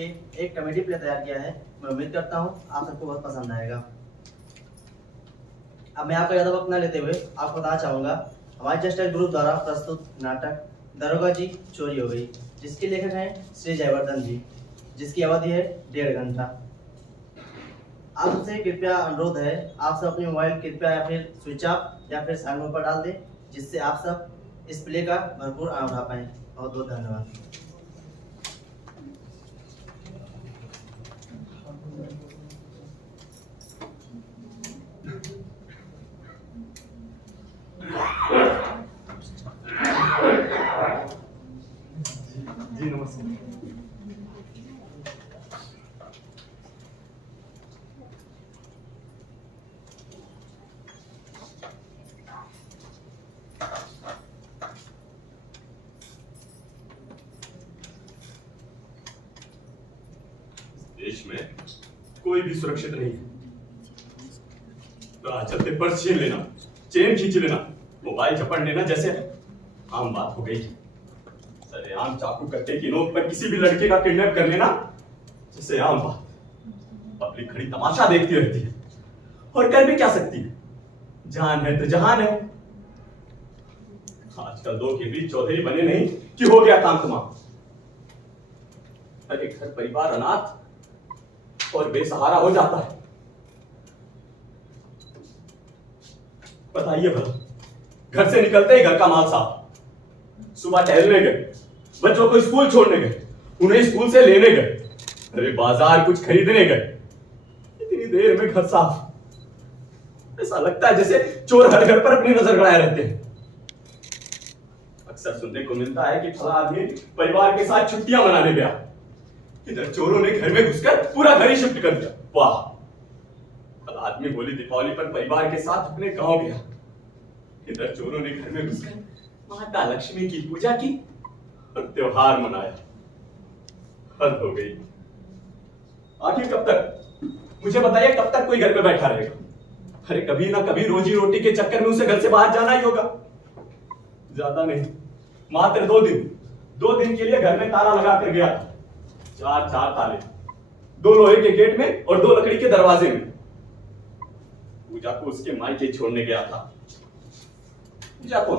लिए एक comedy play तैयार किया है। मैं उम्मीद करता हूँ आप सबको बहुत पसंद आएगा। अब मैं आपका ज़्यादा वक्त न लेते हुए आपको बताना चाहूँगा, हमारे जस्ट टाइम ग्रुप द्वारा प्रस्तुत नाटक दरोगा जी चोरी हो गई, जिसके लेखक हैं श्री जयवर्धन जी, जिसकी अवधि है 1.5 घंटा। आप सबसे कृपया अनुरोध है, आप सब अपने मोबाइल कृपया या फिर स्विच ऑफ या फिर साइलेंट मोड पर डाल दें, जिससे आप सब इस प्ले का भरपूर आनंद उठा पाएं। बहुत बहुत धन्यवाद। जी नमस्ते। देश में कोई भी सुरक्षित नहीं है। राह चलते पर्स छीन लेना, चेन खींच लेना, मोबाइल झपट लेना जैसे आम बात हो गई। सरेआम चाकू कट्टे की नोक पर किसी भी लड़के का किडनैप कर लेना जैसे आम बात। पब्लिक खड़ी तमाशा देखती रहती है और कर भी क्या सकती है। जान है तो जहान है। आजकल दो के बीच चौधरी बने नहीं कि हो गया काम तमाम। अरे घर परिवार अनाथ और बेसहारा हो जाता है। बताइए भला, घर से निकलते ही घर का माल साफ, सुबह टहलने गए, बच्चों को स्कूल छोड़ने गए, उन्हें स्कूल से लेने गए, अरे बाजार कुछ खरीदने गए, इतनी देर में घर साफ। ऐसा लगता है जैसे चोर हर घर पर अपनी नजर गड़ाए रहते हैं। अक्सर सुनने को मिलता है कि फला आदमी परिवार के साथ छुट्टियां मनाने गया, इधर चोरों ने घर में घुसकर पूरा घर ही शिफ्ट कर दिया। वाह। कल आदमी बोली दीपावली पर परिवार के साथ अपने गांव गया, इधर चोरों ने घर में घुसकर माता लक्ष्मी की पूजा की और त्योहार मनाया। हद हो गई। आखिर कब तक, मुझे बताइए, कब तक कोई घर पे बैठा रहेगा? अरे कभी ना कभी रोजी रोटी के चक्कर में उसे घर से बाहर जाना ही होगा। ज्यादा नहीं, मात्र 2 दिन के लिए घर में ताला लगा कर गया था। 4 ताले, 2 लोहे के गेट में और 2 लकड़ी के दरवाजे में। पूजा को उसके मायके छोड़ने गया था। पूजा को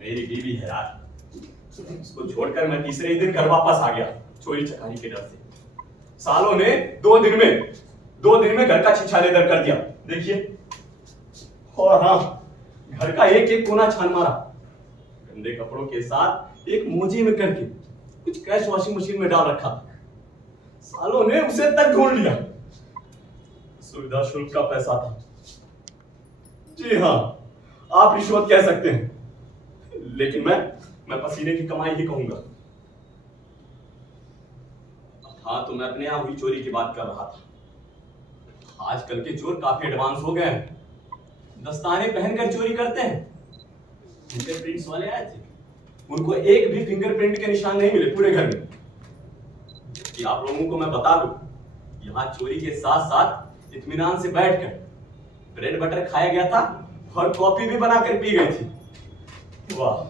मेरी बीवी है यार, उसको छोड़कर मैं तीसरे ही दिन घर वापस आ गया, चोरी चकारी के डर से। सालों ने 2 दिन में घर का छिछाले दर कर दिया, देखिए। और हाँ, घर का एक एक कोना छान मारा, गंदे कपड़ों के साथ एक मोजे में करके कुछ कैश वॉशिंग मशीन में डाल रखा। सालों ने उसे तक ढूंढ लिया। सुविधा शुल्क का पैसा था। जी हाँ, आप रिश्वत कह सकते हैं, लेकिन मैं पसीने की कमाई ही कहूंगा। हाँ, तो मैं अपने यहां हुई चोरी की बात कर रहा था। आजकल के चोर काफी एडवांस हो गए हैं, दस्ताने पहनकर चोरी करते हैं। फिंगरप्रिंट्स वाले आए थे, उनको एक भी फिंगरप्रिंट के निशान नहीं मिले पूरे घर में। कि आप लोगों को मैं बता दूं, यहाँ चोरी के साथ साथ इत्मीनान से बैठकर ब्रेड बटर खाया गया था और कॉफी भी बनाकर पी गई थी। वाह।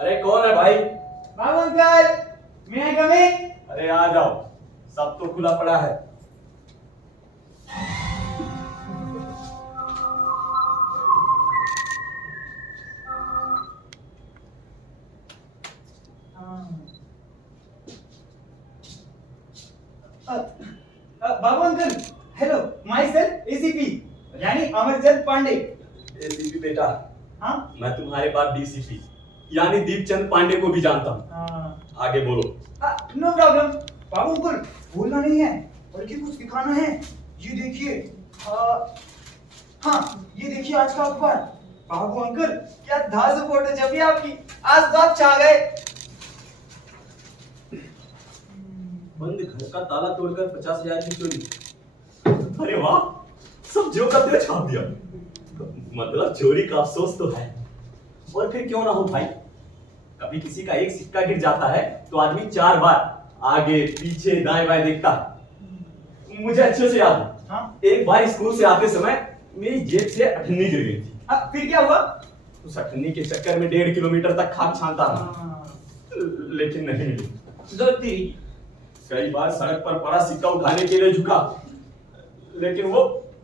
अरे कौन है भाई? बाबू uncle, may I come in? अरे आ जाओ, सब तो खुला पड़ा है। बाबू uncle, hello, myself ACP यानी अमरचंद पांडे। एसीपी बेटा, हाँ, मैं तुम्हारे बाद डीसीपी यानी दीपचंद पांडे को भी जानता हूँ। आगे बोलो। No problem. बाबू अंकल, बोलना नहीं है बल्कि कुछ दिखाना है। ये देखिए, हाँ ये देखिए आज का अखबार। बाबू अंकल, क्या धांसू फोटो छपी आपकी, आज तो आप छा गए। बंद घर का ताला तोड़कर 50,000 की चोरी। अरे वाह, सब्जियों का तेल छाप दिया। मतलब चोरी का अफसोस तो है, और फिर क्यों ना हो भाई, कभी किसी का एक सिक्का गिर जाता है तो आदमी 4 बार आगे पीछे दाएं बाएं देखता है। मुझे अच्छे से याद है, हाँ? एक बार स्कूल से आते समय मेरी जेब से अठन्नी गिर गई थी। फिर क्या हुआ? उस अठन्नी के चक्कर में 1.5 किलोमीटर तक खाक छानता रहा, हाँ, लेकिन नहीं मिली। गलती। कई बार सड़क पर पड़ा सिक्का उठाने के लिए झुका, लेकिन वो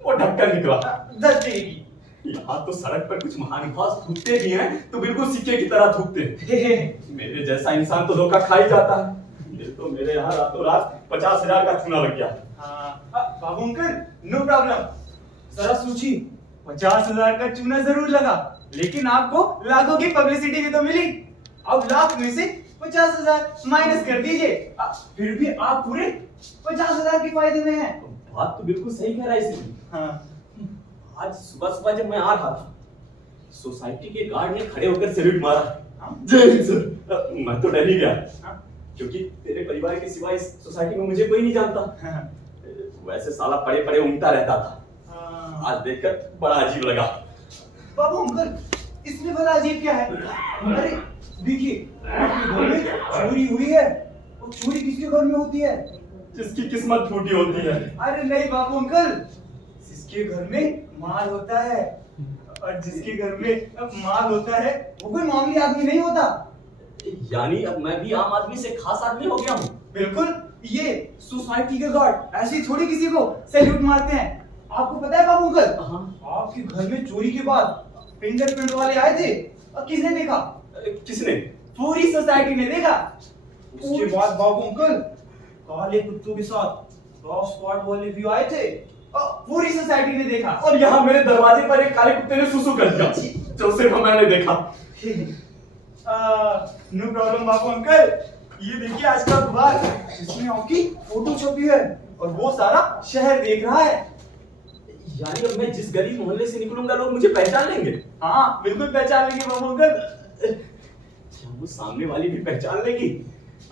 ढक्कन निकला। गलती। यहाँ तो सड़क पर कुछ महानुभाव थूकते भी हैं तो बिल्कुल सिक्के की तरह थूकते हैं। मेरे जैसा इंसान तो धोखा खा ही जाता है। ये तो मेरे यहाँ रातों रात 50,000 का चूना लग गया। बाबू अंकल, नो प्रॉब्लम। जरा सोचिए, 50,000 का चूना जरूर लगा, लेकिन आपको लाखों की पब्लिसिटी भी तो मिली। अब लाख में से 50,000 माइनस कर दीजिए, फिर भी आप पूरे 50,000 के फायदे में हैं। बात तो बिल्कुल सही कह रहा है इसी। हाँ। आज सुबह सुबह जब मैं आ रहा था, सोसाइटी के गार्ड ने खड़े होकर सैल्यूट मारा। जय हिंद सर। मैं तो डर ही गया, क्योंकि तेरे परिवार के सिवा इस सोसाइटी में मुझे कोई नहीं जानता। वैसे साला पड़े पड़े ऊँगता रहता था, आज देखकर बड़ा अजीब लगा। बाबू अंकल, इसमें बड़ा अजीब क्या है? अरे देखिए, आपके घर में चोरी हुई है, और चोरी किसके घर में होती है? जिसकी किस्मत फूटी होती है। अरे नहीं बाबू अंकल, जिसके घर में माल होता है, और जिसके घर में माल होता है वो कोई मामूली आदमी नहीं होता। यानी अब मैं भी आम आदमी से खास आदमी हो गया हूँ। बिल्कुल, ये सोसाइटी के गार्ड ऐसे ही थोड़ी किसी को सैल्यूट मारते हैं। आपको पता है बाबू अंकल, आपके घर में चोरी के बाद फिंगरप्रिंट वाले आए थे, और किसने देखा? किसने? पूरी सोसाइटी ने देखा। उसके बाद बाबू अंकल, काले कुत्तों के साथ डॉग स्क्वाड वाले भी आए थे, और पूरी सोसाइटी ने देखा। और यहाँ मेरे दरवाजे पर एक काले कुत्ते ने सुसु कर दिया, जो सिर्फ मैंने देखा। नो प्रॉब्लम बाबू अंकल, ये देखिए आज का अखबार, जिसमें आपकी फोटो छपी है, और वो सारा शहर देख रहा है। यानी अब मैं जिस गली मोहल्ले से निकलूंगा लोग मुझे पहचान लेंगे। हाँ बिल्कुल पहचान लेंगे बाबू अंकल। क्या वो सामने वाली भी पहचान लेगी?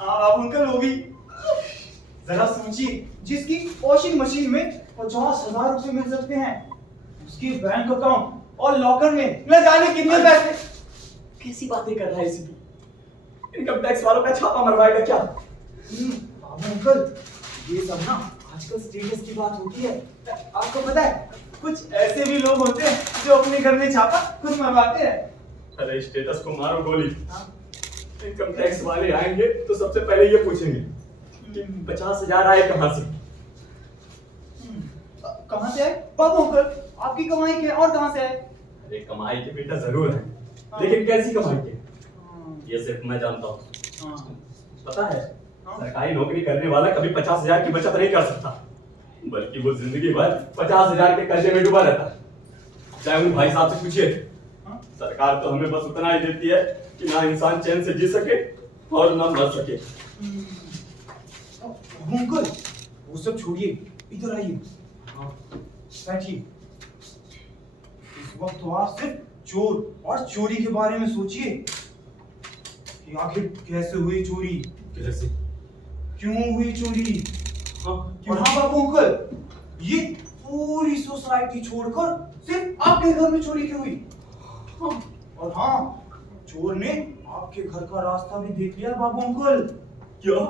हाँ बाबू अंकल, वो भी। जरा सोचिए, जिसकी वॉशिंग मशीन में 50,000 रुपए मिल सकते हैं, उसके बैंक अकाउंट और लॉकर में न जाने कितने पैसे। कैसी बातें कर रहा है इसी? इनकम टैक्स वालों का छापा मरवाएगा क्या? बाबू अंकल, ये सब ना आजकल स्टेटस की बात होती है। आपको पता है, कुछ ऐसे भी लोग होते हैं जो अपने घर में छापा खुद मरवाते हैं। अरे स्टेटस को मारो गोली। इनकम टैक्स वाले आएंगे तो सबसे पहले ये पूछेंगे कि 50,000 आए कहाँ से? कहाँ से आए? बाबू अंकल, आपकी कमाई के और कहाँ से आए? अरे कमाई के बेटा जरूर है, लेकिन कैसी कमाई के? ये सिर्फ मैं जानता हूँ। पता है, सरकारी नौकरी करने वाला कभी 50,000 की बचत नहीं कर सकता, बल्कि वो जिंदगी भर 50,000 के कर्जे में डूबा रहता है। चाहे उन भाई साहब से पूछिए, सरकार तो हमें बस उतना ही देती है कि ना इंसान चैन से जी सके और ना मर सके। अंकल, वो सब छोड़िए, इधर आइए। बैठिए। इस वक्त तो आप सिर्फ चोर और चोरी के बारे में सोचिए कि आखिर कैसे हुई चोरी, कैसे, क्यों हुई चोरी। और हाँ बाबू अंकल, ये पूरी सोसाइटी छोड़कर सिर्फ आपके घर में चोरी क्यों हुई? और हाँ, चोर ने आपके घर का रास्ता भी देख लिया बाबू अंकल। क्या?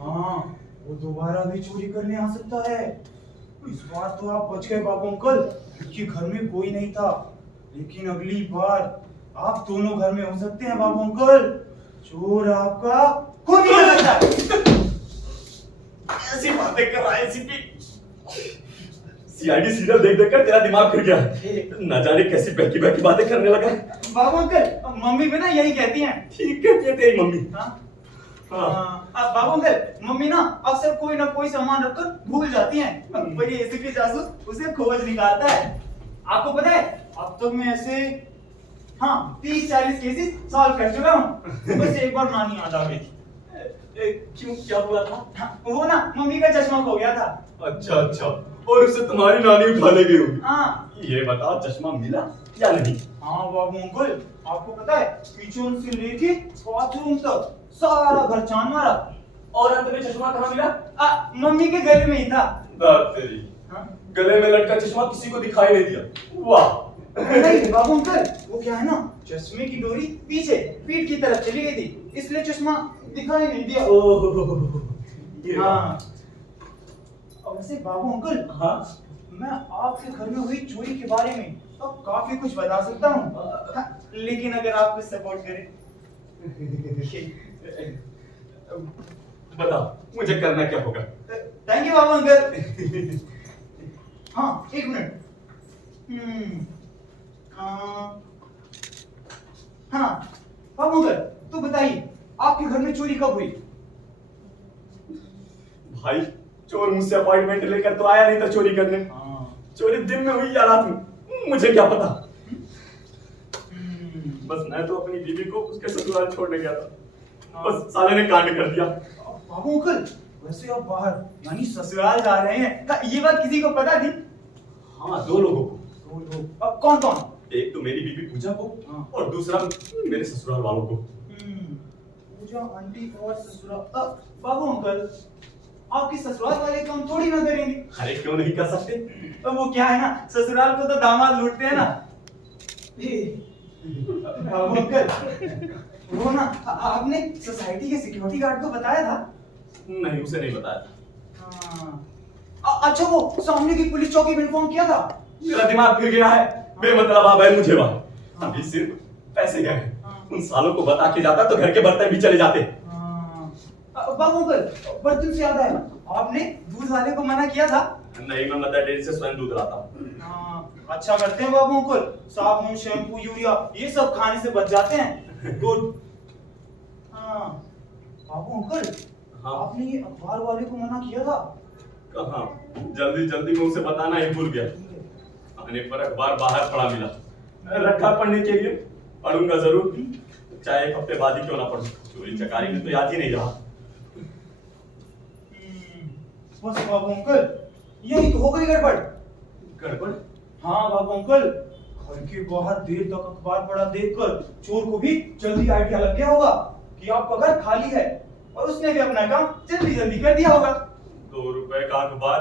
हाँ, वो दोबारा भी चोरी करने आ सकता है। इस बार तो आप बच गए बाबू अंकल, क्योंकि घर में कोई नहीं था, लेकिन अगली बार आप दोनों घर में हो सकते हैं बाबू अंकल। चोर आपका खुद ही हो सकता है। ऐसी बातें कर रहा है सीआईडी सीरियल देख देख कर तेरा दिमाग फिर गया, न जाने कैसी बहकी बहकी बातें करने लगा। बाबू अंकल, मम्मी भी ना यही कहती हैं। ठीक कहती है तेरी मम्मी। बाबू अंकल, मम्मी ना अक्सर कोई ना कोई सामान रखकर भूल जाती हैं, पर ये एसीपी जासूस उसे खोज निकालता है। आपको पता है, अब तक मैं ऐसे 30-40 केसेस सॉल्व कर चुका हूँ। बस एक बार नानी याद आ गई थी। क्यों, क्या हुआ था? वो ना मम्मी का चश्मा खो गया था। अच्छा अच्छा, और उसे तुम्हारी नानी उठा ले गई होगी। हाँ, ये बताओ चश्मा मिला या नहीं? हाँ बाबू अंकल, आपको पता है, किचन से लेके बाथरूम तक सारा घर छान मारा, और अंत में चश्मा कहाँ मिला? मम्मी के गले में ही था। बात तेरी, गले में लटका चश्मा किसी को दिखाई नहीं दिया। वाह, नहीं बाबू अंकल, वो क्या है ना, चश्मे की डोरी पीछे पीठ की तरफ चली गई थी, इसलिए चश्मा दिखाई नहीं दिया। ओह, ये हाँ। और वैसे बाबू अंकल, हाँ मैं आपके घर में हुई चोरी के बारे में तो काफी कुछ बता सकता हूँ, हाँ, लेकिन अगर आप कुछ सपोर्ट करें। बताओ मुझे करना क्या होगा? Thank you Babu uncle. हाँ, एक मिनट। हाँ बाबू अंकल, तो बताइए आपके घर में चोरी कब हुई? भाई चोर मुझसे अपॉइंटमेंट लेकर तो आया नहीं था चोरी करने। चोरी दिन में हुई या रात में मुझे क्या पता। बस मैं तो अपनी बीवी को उसके ससुराल छोड़ने गया था, बस साले ने कांड कर दिया। बाबू अंकल, वैसे आप बाहर यानी ससुराल जा रहे हैं, हाँ, ये बात किसी को पता थी? हाँ, 2 लोगों को। अब कौन कौन? एक तो मेरी बीवी पूजा को हाँ। और दूसरा मेरे ससुराल वालों को। पूजा आंटी और ससुराल। बाबू अंकल, आपकी ससुराल वाले काम थोड़ी ना करेंगे। अरे क्यों नहीं कर सकते? तो वो क्या है ना, ससुराल को तो दामाद लूटते हैं ना। बाबू अंकल, वो ना आपने सोसाइटी के सिक्योरिटी गार्ड को बताया था? नहीं, उसे नहीं बताया। अच्छा, वो सामने की पुलिस चौकी में इन्फॉर्म किया था? मेरा दिमाग फिर गया है, बेमतलब आ गए मुझे वहां। अभी सिर्फ पैसे गए हैं, उन सालों को बता के जाता तो घर के बर्तन भी चले जाते। बाबू अंकल, बर्तन से याद आया, आपने दूध वाले को मना किया था? नहीं, मैं मदर डेयरी से स्वयं दूध लाता हूँ। अच्छा करते हैं बाबू अंकल, साबुन, शैम्पू, यूरिया ये सब खाने से बच जाते हैं। गुड। बाबू अंकल, आपने ये अखबार वाले को मना किया था? कहाँ, जल्दी जल्दी में उसे बताना ही भूल गया। आने पर अखबार बाहर पड़ा मिला, रखा पढ़ने के लिए, पढ़ूंगा जरूर, चाहे 1 हफ्ते बाद ही क्यों ना पढ़ूं। चोरी चकारी में तो याद ही नहीं रहा। बस बाबू अंकल, यही तो हो गई गड़बड़। गड़बड़? हाँ बाबू अंकल, घर के बाहर देर तक अखबार पड़ा देखकर चोर को भी जल्दी आइडिया लग गया होगा कि आपका घर खाली है, और उसने भी अपना काम जल्दी जल्दी कर दिया होगा। 2 रुपए का अखबार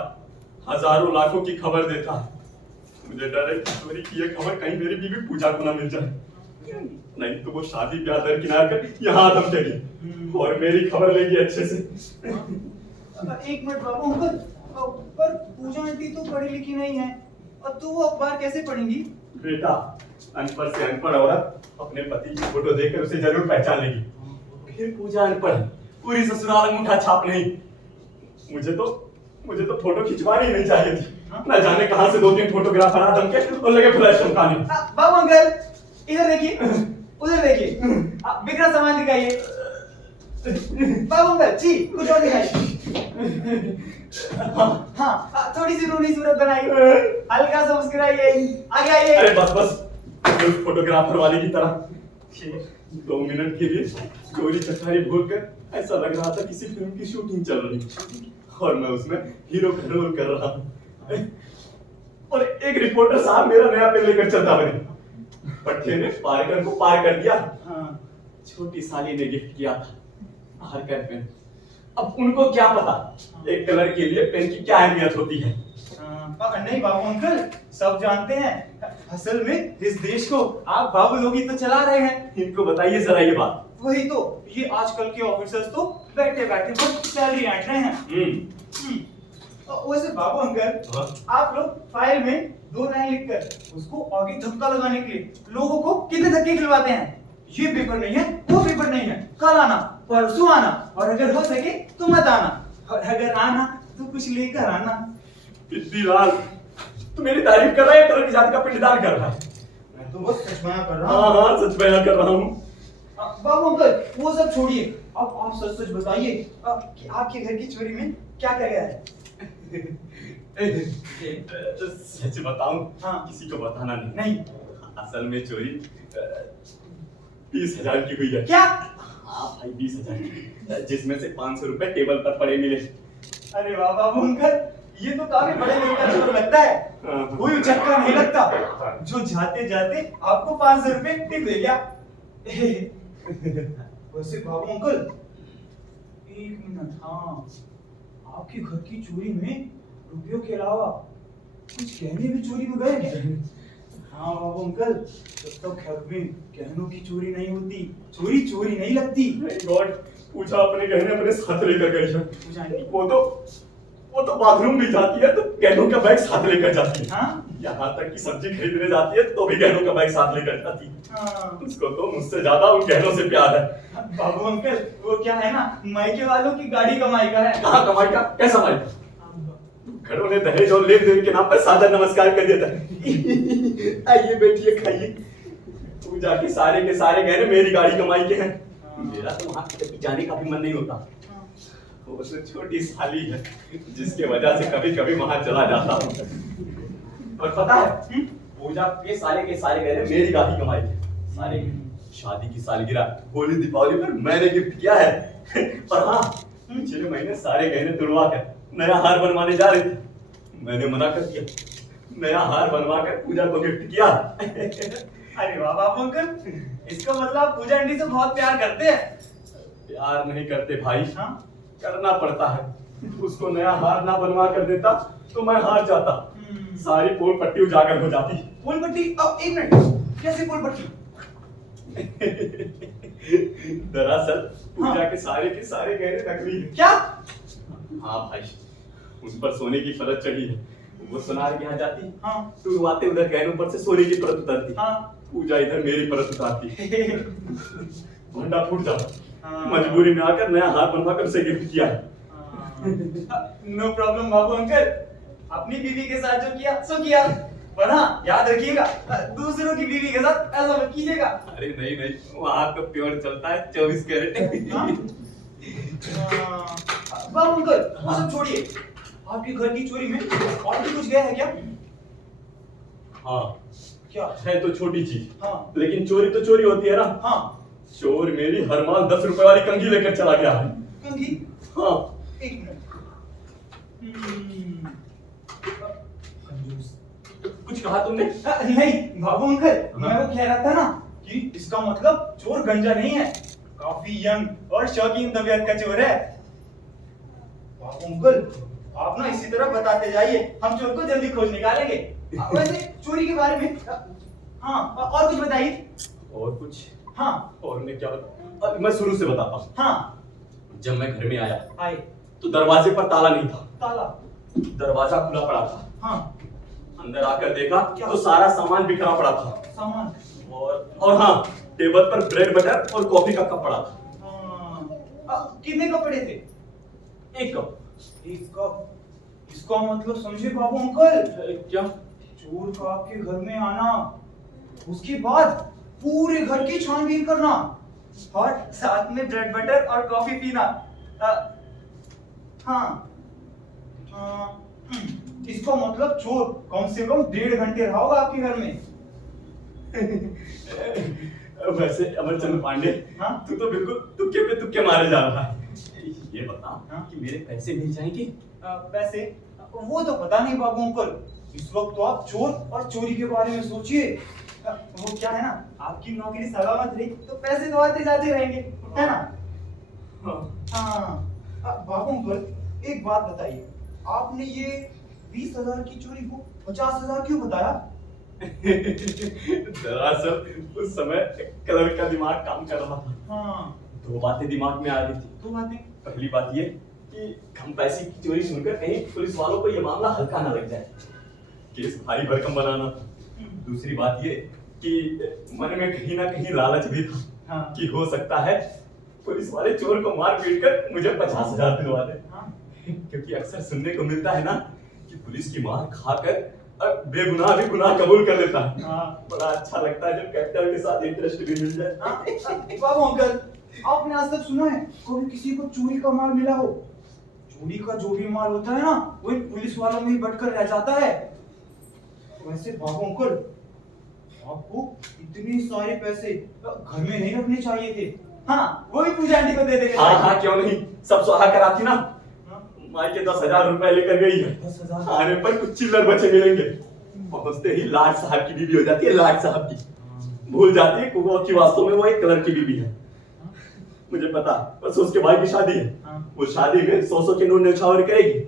हजारों लाखों की खबर देता है। मुझे डर है कि चोरी की ये खबर कहीं मेरी बीवी पूजा को ना मिल जाए, नहीं तो वो शादी ब्याह दरकिनार कर यहाँ धमकेगी और मेरी खबर लेगी अच्छे से। एक मिनट बाबू अंकल, पर पूजा आंटी तो पढ़ी लिखी नहीं है, और तो वो अखबार कैसे पढ़ेंगी? बेटा, अनपढ़ से अनपढ़ औरत अपने पति की फोटो देखकर उसे जरूर पहचान लेगी। फिर पूजा अनपढ़, पूरी ससुराल अंगूठा छाप नहीं। मुझे तो फोटो खिंचवानी ही नहीं चाहिए थी। न जाने कहां से 2-3 फोटोग्राफर आ धमके और लगे फ्लैश चमकाने। बाबू अंकल, इधर देखिए, उधर देखिए, बिखरा सामान दिखाइए। बाबू अंकल जी, कुछ और दिखाइए। हाँ, थोड़ी सी रूनी सूरत बनाइए, हल्का सा मुस्कुराइए, आगे आइए। अरे बस बस, उस फोटोग्राफर वाले की तरह 2 मिनट के लिए चोरी चकारी भूलकर ऐसा लग रहा था किसी फिल्म की शूटिंग चल रही और मैं उसमें हीरो का रोल कर रहा हूँ। और एक रिपोर्टर साहब मेरा नया पेन लेकर चलता बने। पट्टे ने पारकर को पार कर दिया। छोटी साली ने गिफ्ट किया था हरकर पेन। अब उनको क्या पता एक कलर के लिए पेन की क्या अहमियत होती है। नहीं बाबू अंकल, सब जानते हैं, असल में इस देश को आप बाबू लोग ही तो चला रहे हैं। इनको बताइए जरा ये बात। वही तो, ये आजकल के ऑफिसर्स तो बैठे बैठे बस सैलरी ऐंठ रहे हैं। वैसे बाबू अंकल, आप लोग फाइल में 2 लाइन लिखकर उसको आगे धक्का लगाने के लिए लोगों को कितने धक्के खिलवाते हैं? ये पेपर नहीं है, वो पेपर नहीं है, कल आना, परसों आना, और अगर हो सके तो मत आना, और अगर आना तो कुछ लेकर आना। लाल, तू मेरी तारीफ कर रहा है, कलर की जाति का पिंडदान कर रहा है? मैं तो बस सच बयां कर रहा हूँ। हाँ, सच बयां कर रहा हूँ। बाबू अंकल, वो सब छोड़िए, अब आप सच सच बताइए कि आपके घर की चोरी में क्या क्या गया है? सच बताऊं? हाँ। किसी को बताना नहीं। नहीं। असल में चोरी 20,000 की हुई है। क्या? हाँ भाई, 20,000, जिसमें से 500 रुपए टेबल पर पड़े मिले। अरे वाह बाबू अंकल, ये तो काफी बड़े दिल का चोर लगता है। कोई उचक्का नहीं लगता जो जाते जाते आपको 500 रुपए टिप दे गया। वैसे बाबू अंकल, 1 मिनट, हाँ, आपके घर की चोरी में रुपयों के अलावा कुछ गहने भी चोरी में गए क्या? हाँ बाबू अंकल, जब तक घर में गहनों की चोरी नहीं होती, चोरी चोरी नहीं लगती। गॉड, पूजा अपने गहने अपने साथ लेकर गई है। पूजा आंटी। वो तो बाथरूम भी जाती है तो गहनों का बैग साथ लेकर जाती है। हाँ? यहाँ तक कि सब्जी खरीदने जाती है तो भी गहनों का बैग साथ लेकर जाती है। हाँ। उसको तो मुझसे ज्यादा उन गहनों से प्यार है। बाबू अंकल, वो क्या है ना, मायके वालों की गाड़ी कमाई का है। कहाँ कमाई का, कैसा माई का? घरों ने दहेज और लेन देन के नाम पर सादर नमस्कार कर देता है। आइए बैठिए, खाइए। पूजा के सारे गहने मेरी गाड़ी कमाई के हैं। मेरा तो वहां कभी जाने का भी मन नहीं होता। वो तो छोटी साली है जिसके वजह से कभी कभी वहां चला जाता हूँ। और पता है, पूजा के सारे गहने मेरी गाड़ी कमाई के सारे। शादी की सालगिरह, होली, दीपावली पर मैंने गिफ्ट किया है। पर हाँ, पिछले महीने सारे गहने तुड़वा कर नया हार बनवाने जा रहे थे। मैंने मना कर दिया। नया हार बनवाकर पूजा को गिफ्ट किया। अरे वाह बाबू अंकल, इसका मतलब आप पूजा आंटी से बहुत प्यार करते हैं। प्यार नहीं करते भाई, हाँ? करना पड़ता है। उसको नया हार ना बनवा कर देता तो मैं हार जाता। सारी पोल पट्टी उजागर हो जाती। पोल पट्टी? अब एक मिनट, कैसे पोल पट्टी? दरअसल पूजा के सारे गहने नकली हैं। क्या? हाँ भाई, उन पर सोने की परत चढ़ी है। वो सुनार के यहाँ जाती, हाँ। तुड़वाते उधर गहनों पर से सोने की परत उतरती। हाँ। पूजा इधर मेरी परत उतारती। भंडा फूट जाता। हाँ। मजबूरी में आकर नया हार बनवा कर उसे गिफ्ट किया है। नो प्रॉब्लम बाबू अंकल, अपनी बीवी के साथ जो किया सो किया, पर हाँ याद रखिएगा, दूसरों की बीवी के साथ ऐसा मत कीजिएगा। अरे नहीं, वहाँ तो प्योर चलता है 24 कैरेट। हाँ? बाबू अंकल, वो सब छोड़िए, आपके घर की चोरी में और भी कुछ गया है क्या? हाँ, क्या? है तो छोटी चीज, हाँ। लेकिन चोरी तो चोरी होती है ना। हाँ। चोर मेरी हर माल 10 रुपए वाली कंघी लेकर चला गया है। कंघी? हाँ। एक मिनट। कंजूस। कुछ कहा तुमने? नहीं बाबू अंकल, मैं वो कह रहा था ना कि इसका मतलब चोर गंजा नहीं है, काफी यंग और शौकीन तबीयत का चोर है। बाबू अंकल, आप ना इसी तरह बताते जाइए, हम चोर को जल्दी खोज निकालेंगे। वैसे चोरी के बारे में हाँ और कुछ बताइए। और कुछ? हाँ। और मैं क्या बताऊं? मैं शुरू से बताता हूँ। हाँ। जब मैं घर में आया आए तो दरवाजे पर ताला नहीं था। ताला? दरवाजा खुला पड़ा था। हाँ। अंदर आकर देखा तो सारा सामान बिखरा पड़ा था। सामान? और हाँ, टेबल पर ब्रेड बटर और कॉफी का कप पड़ा था। कितने कप पड़े थे? एक कप। एक कप? इसका मतलब समझे बाबू अंकल, क्या? चोर का आपके घर में आना, उसके बाद पूरे घर की छानबीन करना और साथ में ब्रेड बटर और कॉफी पीना। हाँ। इसका मतलब चोर कम से कम 1.5 घंटे रहा होगा आपके घर में। वैसे अमरचंद पांडे, हाँ? तू तो बिल्कुल तुक्के पे तुक्के मारे जा रहा है। ये बता, हाँ? कि मेरे पैसे मिल जाएंगे? पैसे? वो तो पता नहीं बाबू अंकल, इस वक्त तो आप चोर और चोरी के बारे में सोचिए। वो क्या है ना, आपकी नौकरी सलामत रही तो पैसे तो आते जाते रहेंगे, है ना? हाँ। बाबू अंकल, एक बात बताइए, आपने ये 20,000 की चोरी को 50,000 क्यों बताया? दरअसल उस समय कलर का दिमाग काम कर रहा था। हाँ। 2 बातें दिमाग में आ रही थी। 2 बातें? पहली बात ये कि कम पैसे की चोरी सुनकर कहीं पुलिस वालों को ये मामला हल्का ना लग जाए, केस भारी भरकम बनाना था। दूसरी बात ये कि मन में कहीं ना कहीं लालच भी था। हाँ। कि हो सकता है पुलिस वाले चोर को मार पीट कर मुझे 50,000 दिलवा दे। हाँ। क्योंकि अक्सर सुनने को मिलता है ना कि पुलिस की मार खाकर बेगुनाह भी गुनाह कबूल कर लेता है। हाँ। बड़ा अच्छा लगता है जब कैपिटल के साथ इंटरेस्ट भी मिल जाए। बाबू अंकल, आपने आज तक सुना है कभी किसी को चोरी का माल मिला हो? चोरी का जो भी माल होता है ना, वही पुलिस वालों में ही बटकर रह जाता है। वैसे बाबू अंकल, आपको इतने सारे पैसे घर में नहीं रखने चाहिए थे। हाँ, वो भी पूजा आंटी को दे देंगे। हाँ, क्यों नहीं, सब सुहा कर आती ना। माई के 10,000 रुपए लेकर गई है। 10,000? आने पर कुछ चिल्लर बचे मिलेंगे। पहुंचते ही लाट साहब की बीवी हो जाती है। लाट साहब की भूल जाती है कि वास्तव में वो एक कलर की बीवी है। मुझे पता, बस उसके भाई की शादी है। वो शादी में 100 के नोट न्यौछावर करेगी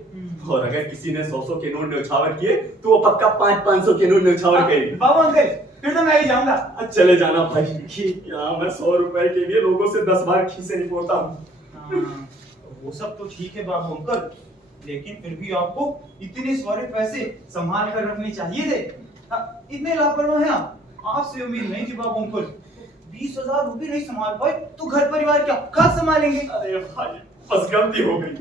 और अगर किसी ने 100 के नोट न्यौछावर किए तो वो पक्का 500 के नोट न्यौछावर करेगी। बाबू अंकल फिर तो मैं ही जाऊंगा। आज चले जाना भाई, यहाँ मैं 100 रुपए के लिए लोगों से 10 बार खीसे नहीं पोता हूँ। हाँ, वो सब तो ठीक है बाबू अंकल, लेकिन फिर भी आपको इतने सारे पैसे संभाल कर रखने चाहिए थे। इतने लापरवाह हैं आप। आपसे उम्मीद नहीं थी बाबू अंकल। 20,000 रुपए नहीं संभाल पाए तो घर परिवार क्या कहाँ संभालेंगे? अरे भाई बस गलती हो गई,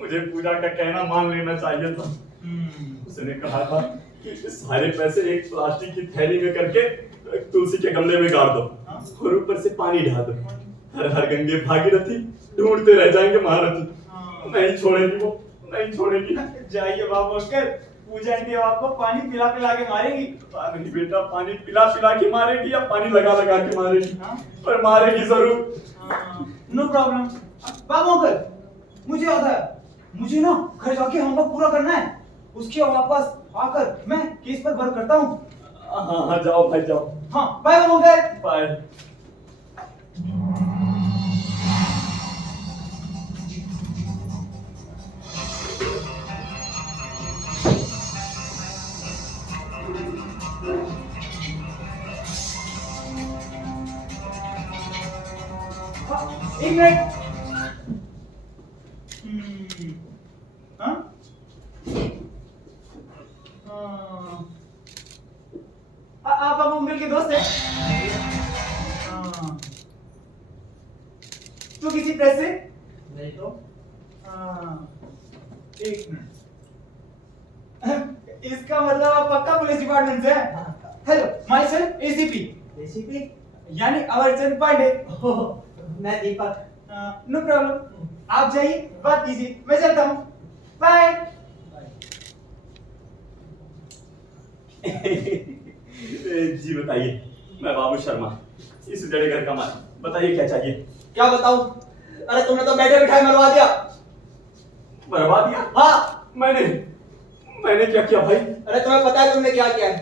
मुझे पूजा का कहना मान लेना चाहिए था। उसने कहा था कि सारे पैसे एक प्लास्टिक की थैली में करके तुलसी के गमले में गाड़ दो और ऊपर से पानी डाल दो। हर हर गंगे भागीरथी ढूंढते रह जाएंगे महारथी। नहीं छोड़ेगी वो, नहीं छोड़ेगी। जाइए बाबू अंकल, पूजा आंटी आपको पानी पिला पिला के मारेगी। नहीं बेटा, पानी पिला पिला के मारेगी या पानी लगा लगा के मारेगी, हाँ? पर मारेगी जरूर। No problem. बाबू अंकल मुझे याद है, मुझे ना घर जाके होमवर्क पूरा करना है। उसके वापस आकर मैं केस पर वर्क करता हूँ। हाँ हाँ जाओ भाई जाओ। हाँ बाय बाबू अंकल। बाय। एक मिनट। हाँ? आप बाबू अंकल के दोस्त हैं? तो किसी प्रेस से? नहीं तो एक मिनट। इसका मतलब आप पक्का पुलिस डिपार्टमेंट से हैं? Hello my self ACP ACP यानी अमरचंद पांडे। मैं दीपक। नो प्रॉब्लम, आप जाइए बात कीजिए, मैं चलता हूँ। बाय। जी बताइए, मैं बाबू शर्मा, इस जड़े घर का मालिक। बताइए क्या चाहिए? क्या बताऊं? अरे तुमने तो बैठे बिठाए मरवा दिया। मरवा दिया? हाँ। मैंने क्या किया भाई? अरे तुम्हें पता है तुमने क्या किया है?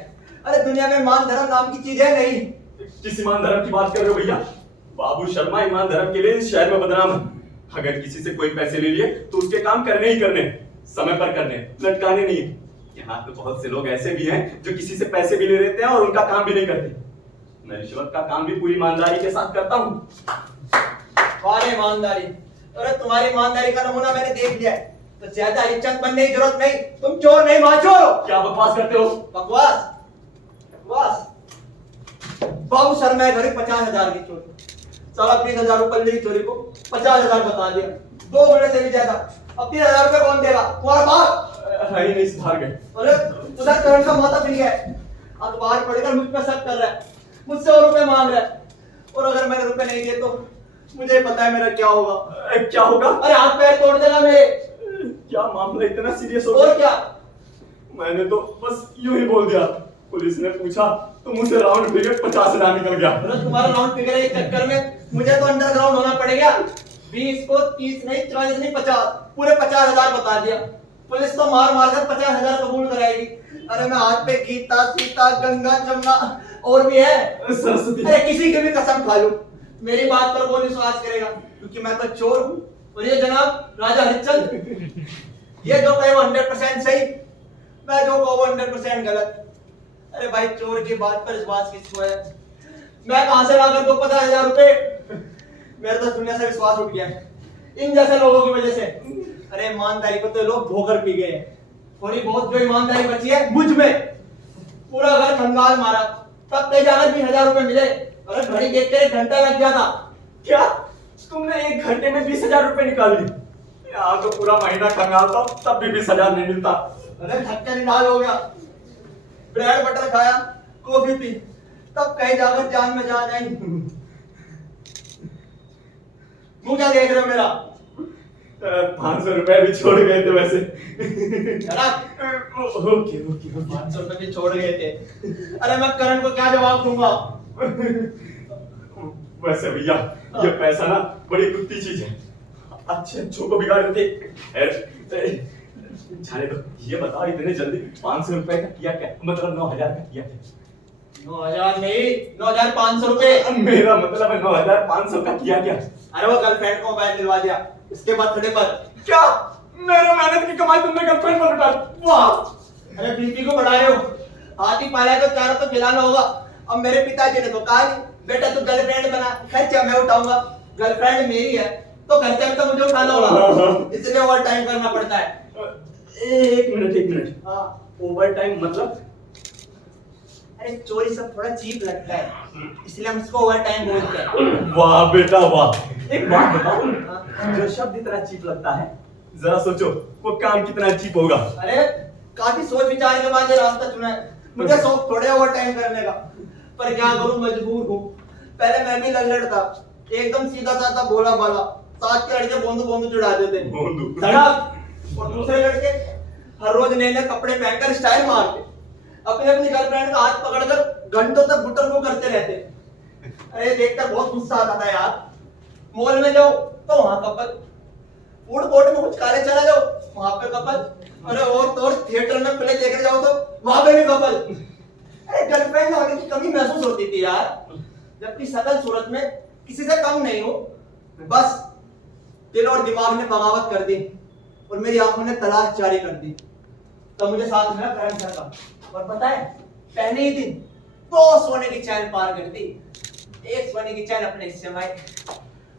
अरे दुनिया में मान धर्म नाम की चीज है नहीं। किस ईमान धर्म की बात कर रहे हो भैया? बाबू शर्मा ईमान धर्म के लिए इस शहर में बदनाम है। अगर किसी से कोई पैसे ले लिए तो उसके काम करने ही करने, समय पर करने, लटकाने नहीं। यहाँ पे बहुत से लोग ऐसे भी हैं जो किसी से पैसे भी ले लेते हैं और उनका काम भी नहीं करते। मैं रिश्वत का काम भी पूरी ईमानदारी के साथ करता हूँ। तुम्हारी ईमानदारी? अरे तुम्हारी ईमानदारी का नमूना मैंने देख लिया है, तो ज्यादा इज्जत बनने की जरूरत नहीं। तुम चोर नहीं माचोर हो। क्या बकवास करते हो? बकवास बकवास। बाबू शर्मा है घड़ी 50,000 की चोरी, 20,000 रुपए मेरी चोरी को 50,000 बता दिया, 2 महीने से भी ज्यादा। अब 3,000 रुपए कौन देगा? तुम्हारा बाप। नहीं सुधार गए। अरे उधर करंट का माता फिर गया है, अखबार पढ़कर मुझ पर शक कर रहा है, मुझसे और रुपए मांग रहा है। और अगर मैंने रुपए नहीं दिए तो मुझे पता है मेरा क्या होगा। क्या होगा? अरे हाथ पैर तोड़ देगा मेरे। क्या मामला इतना सीरियस हो और गया? क्या? मैंने तो बस यूं ही बोल दिया। पुलिस ने पूछा तो मुझसे राउंड फिगर 50,000 निकल गया। अरे तुम्हारा राउंड फिगर के चक्कर में मुझे तो अंडरग्राउंड होना पड़ेगा। 20 को 30 नहीं, 40 नहीं, 50, पूरे 50,000 बता दिया। पुलिस तो मार मार कर 50,000 कबूल कराएगी। अरे मैं हाथ पे गीता सीता गंगा जमुना और भी है सरस्वती। अरे किसी की भी कसम खा लूं, मेरी बात पर वो विश्वास करेगा, क्योंकि मैं तो चोर हूँ और ये जनाब राजा हरिश्चंद्र। ये जो कहे वो 100% सही, मैं जो कहूँ वो 100% गलत। अरे भाई चोर की बात पर विश्वास किसको है? मैं कहां से लाकर दो 50,000 रुपए? मेरे तो दुनिया से विश्वास उठ गया है इन जैसे लोगों की वजह से। अरे ईमानदारी को तो लोग धोकर पी गए हैं। थोड़ी बहुत जो ईमानदारी बची है मुझ में, पूरा घर खंगाल मारा, तब कहीं जाकर 20,000 रुपए मिले। अरे घड़ी देख कर 1 घंटा लग गया था। क्या तुमने 1 घंटे में 20,000 रुपए निकाल लिए? यहाँ तो पूरा महीना खंगालता हूँ तब भी 20,000 नहीं मिलता। अरे धक्का निकाल हो गया, ब्रेड बटर खाया, कॉफी पी, तब कहीं जाकर जान में जान आई। मुंह क्या देख रहे हो मेरा? 500 रुपए भी छोड़ गए थे वैसे। ओके 500 रुपए भी छोड़ गए थे। अरे मैं करण को क्या जवाब दूंगा? वैसे भैया ये पैसा ना बड़ी कुत्ती चीज है, अच्छे अच्छों को बिगाड़ देती। जाने दो, ये बताओ इतने जल्दी 500 रुपए का किया क्या? मतलब 9,000 का किया क्या? 9,000 नहीं, 9,500 रुपए। मेरा मतलब है 9,500 का किया क्या? अरे वो गर्लफ्रेंड को मोबाइल दिलवा दिया, इसके बाद थोड़े पर। क्या मेरे मेहनत की कमाई तुमने गर्लफ्रेंड पर लुटा दी। वाह। अरे बीपी को बढ़ा रहे हो, हाथी पाला तो चारों तो खिलाना होगा। अब मेरे पिताजी ने तो कहा नहीं, बेटा तू गर्लफ्रेंड बना, खर्चा मैं उठाऊंगा। गर्लफ्रेंड मेरी है तो खर्चा भी तो मुझे उठाना होगा, इसलिए ओवर टाइम करना पड़ता है। एक मिनट। हाँ, ओवर टाइम मतलब? अरे चोरी सब थोड़ा चीप लगता है, इसलिए हम इसको ओवर टाइम बोलते हैं। वाह बेटा वाह। एक बात बताओ, हाँ। जो शब्द इतना चीप लगता है, जरा सोचो वो काम कितना चीप होगा। अरे काफी सोच विचार के बाद ये रास्ता चुना है। मुझे शौक थोड़े ओवर टाइम करने का, पर क्या करूं, मजबूर हूँ। पहले मैं भी लल्लड़ था, एकदम सीधा साधा भोला भाला, साथ के लड़के बोंदू बोंदू चढ़ाते थे। बोंदू। सड़क और दूसरे लड़के हर रोज नए नए कपड़े पहनकर स्टाइल मारते, अपनी अपनी गर्लफ्रेंड का हाथ पकड़कर घंटों तक गुटर को करते रहते। अरे देखकर बहुत गुस्सा आता था यार। मॉल में जाओ तो वहां कपल, फूड कोर्ट में कुछ खाने चला जाओ वहां पे कपल, अरे और तो और थिएटर में प्ले देखने जाओ तो वहां पे भी कपल। अरे गर्लफ्रेंड होने की कमी महसूस होती थी यार, जबकि सकल सूरत में किसी से कम नहीं हो। बस दिल और दिमाग ने बगावत कर दी और मेरी आंखों ने तलाश जारी कर दी। तब मुझे साथ मिला करण सर का, और पता है पहले ही दिन 2 सोने की चैन पार कर दी। एक सोने की चैन अपने हिस्से में आई,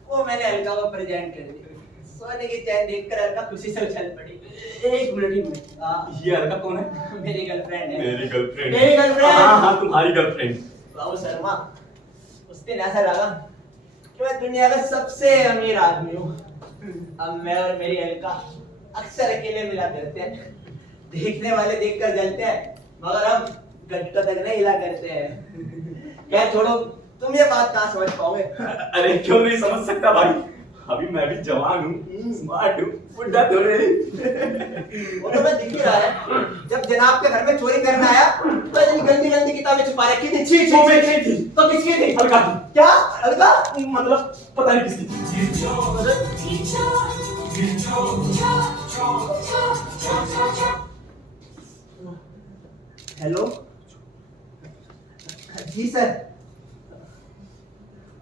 वो मैंने अलका को प्रेजेंट कर दी। सोने की चैन देखकर अलका खुशी से उछल पड़ी। एक मिनट। हाँ, ये अलका कौन है? मेरी गर्लफ्रेंड है। मेरी गर्लफ्रेंड। मेरी गर्लफ्रेंड। हाँ, तुम्हारी गर्लफ्रेंड। बाबू शर्मा, उस दिन ऐसा लगा कि मैं दुनिया का सबसे अमीर आदमी हूँ। अब मैं और मेरी अलका अक्सर अकेले मिला करते हैं, देखने वाले देखकर जलते हैं, मगर हम घंटों तक नहीं हिला करते हैं। क्या छोड़ो, तुम ये बात कहाँ समझ पाओगे? अरे क्यों नहीं समझ सकता भाई, अभी मैं भी जवान हूँ, स्मार्ट हूँ, बुढ़ा तो नहीं। वो तो मैं दिख ही रहा है। जब जनाब के घर में चोरी करने आया तो इतनी गंदी गंदी किताबें छुपा रखी थी। छी छी वो मेरी छी। नहीं थी। तो किसकी थी? अलका थी। क्या अलका? मतलब पता नहीं किसकी थी। हेलो जी सर।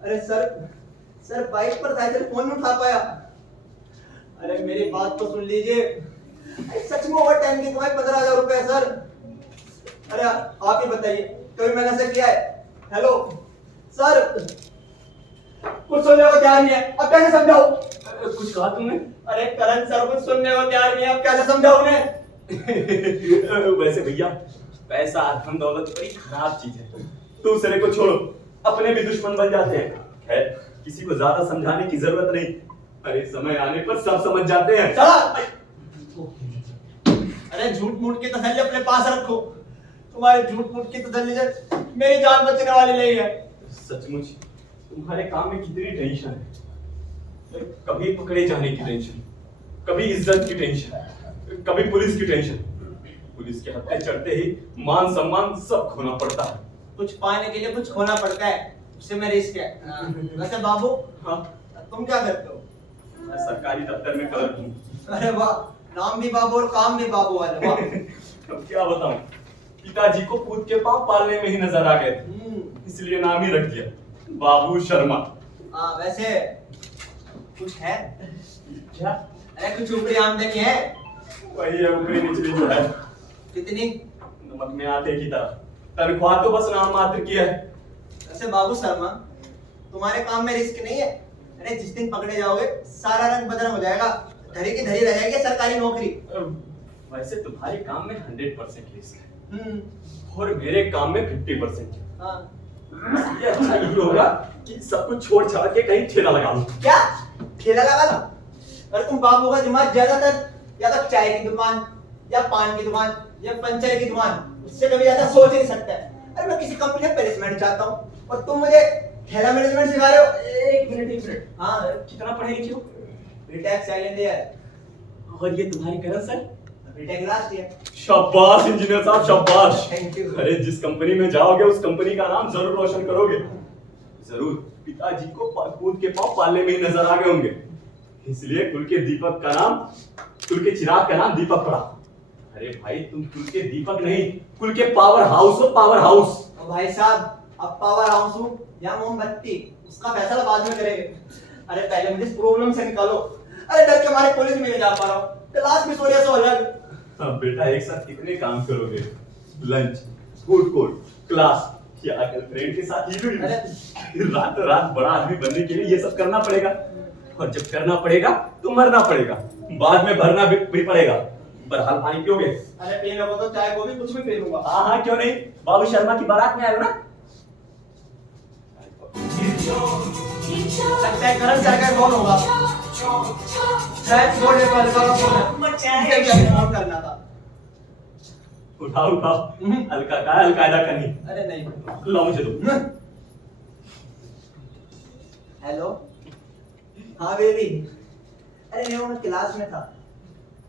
अरे सर बाइक पर था, इधर फोन नहीं उठा पाया। अरे मेरी बात तो सुन लीजिए, सच में ओवर टाइम की कमाई 15,000 रुपए सर। अरे आप ही बताइए, कभी मैंने ऐसा किया है? हेलो सर, कुछ सुनने को तैयार नहीं है, अब कैसे समझाऊं? कुछ कहा तुमने? अरे करण सर कुछ सुनने को तैयार नहीं है, अब कैसे समझाऊं उन्हें? वैसे भैया, पैसा धन दौलत बड़ी खराब चीज है, दूसरे को छोड़ो, अपने भी दुश्मन बन जाते हैं। खैर, किसी को ज्यादा समझाने की जरूरत नहीं, अरे समय आने पर सब समझ जाते हैं। अरे झूठ मूठ की तसल्ली अपने पास रखो, तुम्हारे झूठ मूठ की तसल्ली से मेरी जान बचने वाली नहीं है। सचमुच तुम्हारे काम में कितनी टेंशन है, कभी पकड़े जाने की टेंशन, कभी इज्जत की टेंशन, कभी पुलिस की टेंशन। पुलिस के हत्थे चढ़ते ही मान सम्मान सब खोना पड़ता है। कुछ पाने के लिए कुछ खोना पड़ता है, उससे मैं रिस्क है। वैसे बाबू, हाँ, तुम क्या करते हो? मैं सरकारी दफ्तर में क्लर्क हूँ। अरे वाह, नाम भी बाबू और काम भी बाबू वाले, वाह। अब क्या बताऊं, पिताजी को पूत के पांव पालने में ही नजर आ गए थे, इसलिए नाम ही रख दिया बाबू शर्मा। हाँ वैसे कुछ है क्या? अरे कुछ ऊपरी आमदनी है? वही है ऊपरी निचली जो है, कितनी? नमक में आटे की तरह। तनख्वाह तो बस नाम मात्र की है। वैसे बाबू शर्मा, तुम्हारे काम में रिस्क नहीं है? अरे जिस दिन पकड़े जाओगे सारा रंग बदल हो जाएगा, धरी की धरी रह जाएगी सरकारी नौकरी। वैसे तुम्हारे काम में 100% रिस्क है और मेरे काम में 50% है। हाँ। ये अच्छा यही होगा कि सब कुछ छोड़ छाड़ के कहीं ठेला लगा लूं। क्या ठेला लगा लो? अरे तुम बाबू का दिमाग ज्यादातर या तो चाय की दुकान या पान की दुकान या पंचर की दुकान, उससे कभी ज्यादा सोच नहीं सकता है। अरे मैं किसी कंपनी में प्लेसमेंट चाहता हूँ और तुम मुझे ठेला मैनेजमेंट सिखा रहे हो। एक मिनट। हाँ कितना पढ़े लिखे हो? B Tech second year. और ये तुम्हारी Karan sir? B Tech last year. शाबाश इंजीनियर साहब, शाबाश। Thank you. अरे जिस कंपनी में जाओगे उस कंपनी का नाम जरूर रोशन करोगे। जरूर पिताजी को पूत के पांव पालने में ही नजर आ गए होंगे, इसलिए कुल के दीपक का नाम, कुल के चिराग का नाम दीपक पड़ा। अरे भाई तुम कुल के दीपक नहीं, कुल के पावर हाउस हो, पावर हाउस। भाई साहब, अब पावर हाउस हूँ या मोमबत्ती, उसका फैसला बाद में करेंगे। अरे पहले मुझे इस प्रॉब्लम से निकालो। अरे डर के मारे पुलिस में नहीं जा पा रहा हूँ। क्लास में सो रहे सो अलग। हाँ बेटा, एक साथ कितने काम करोगे? लंच, फूड कोर्ट, क्लास, या गर्लफ्रेंड के साथ ही रातों रात बड़ा आदमी बनने के लिए ये सब करना पड़ेगा। और जब करना पड़ेगा तो मरना पड़ेगा, बाद में भरना भी पड़ेगा। बहरहाल पानी पियोगे? अरे पी लो तो चाय को भी कुछ भी पी लूंगा। हाँ हाँ क्यों नहीं, बाबू शर्मा की बारात में आए हो ना। लगता है करण सर का कौन होगा? शायद छोड़ने पर का फोन है। क्या फोन करना था? उठाओ उठाओ, हल्का का अलकायदा करनी। अरे नहीं। लो मुझे दो। हेलो, हाँ बेबी। अरे नहीं, मैं क्लास में था।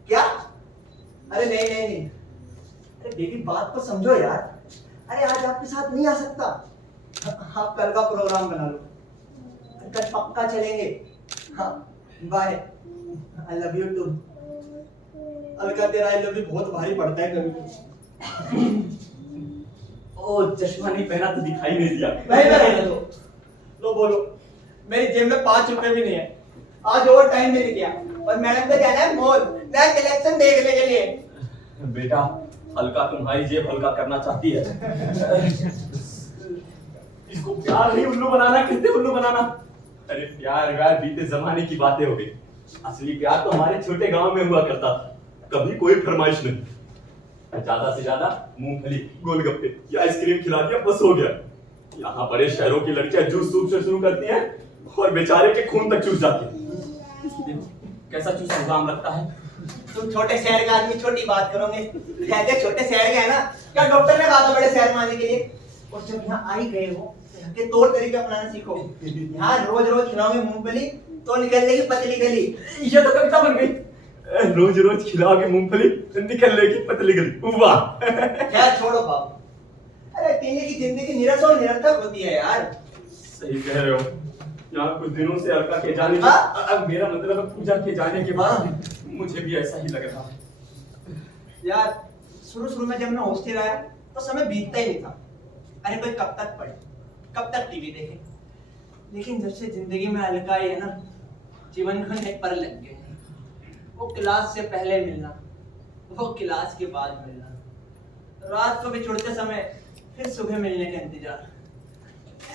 क्या? अरे नहीं नहीं नहीं। अरे बेबी बात को समझो यार। अरे आज आपके साथ नहीं आ सकता। आप कल का प्रोग्राम बना लो, कल पक्का चलेंगे। हाँ bye. I love you too. Alka तेरा आई लव यू बहुत भारी पड़ता है कभी। ओ चश्मा नहीं पहना तो दिखाई नहीं दिया। नहीं रहने दो। लो बोलो। मेरी जेब में 5 रुपए भी नहीं है। आज ओवर टाइम भी नहीं किया और मैडम को जाना है मॉल नया कलेक्शन देखने के लिए। बेटा, हल्का तुम्हारी जेब हल्का करना चाहती है। इसको प्यार नहीं उल्लू बनाना, कहते उल्लू बनाना। अरे प्यार व्यार बीते जमाने की बातें हो गई। असली प्यार तो हमारे छोटे गांव में हुआ करता था। कभी कोई फरमाइश नहीं, ज्यादा से ज्यादा मूंगफली, गोलगप्पे या आइसक्रीम खिला दिया बस हो गया। यहाँ बड़े शहरों की लड़कियां जूस सूप से शुरू करती हैं और बेचारे के खून तक चूस जाती हैं। कैसा चूस मुकाम लगता है। तुम छोटे शहर का आदमी छोटी बात करोगे। कहते छोटे शहर के है ना, क्या डॉक्टर ने कहा था बड़े शहर में आने के लिए? और जब यहाँ आ ही गए हो यहाँ के तौर तरीके अपनाना सीखो। यहाँ रोज रोज खिलाओगे मूंगफली तो निकलने की पतली गली। ये तो कविता बन गई। रोज रोज खिलाओगे मूंगफली निकलने की पतली गली। वाह। खैर छोड़ो बाप। अरे पीने की जिंदगी निरस और निरर्थक होती है यार। सही कह रहे हो। यहाँ कुछ दिनों से अलका के जाने के अब मेरा मतलब है पूजा के जाने के बाद मुझे भी ऐसा ही लग रहा है। यार शुरू में जब मैं हॉस्टल आया तो समय बीतता ही नहीं था। अरे कोई कब तक पढ़े, कब तक टीवी देखे। लेकिन जब से जिंदगी में अलका आई है ना, जीवन को नए पर लग गए। वो क्लास से पहले मिलना, वो क्लास के बाद मिलना, रात को भी छुड़ते समय फिर सुबह मिलने का इंतजार।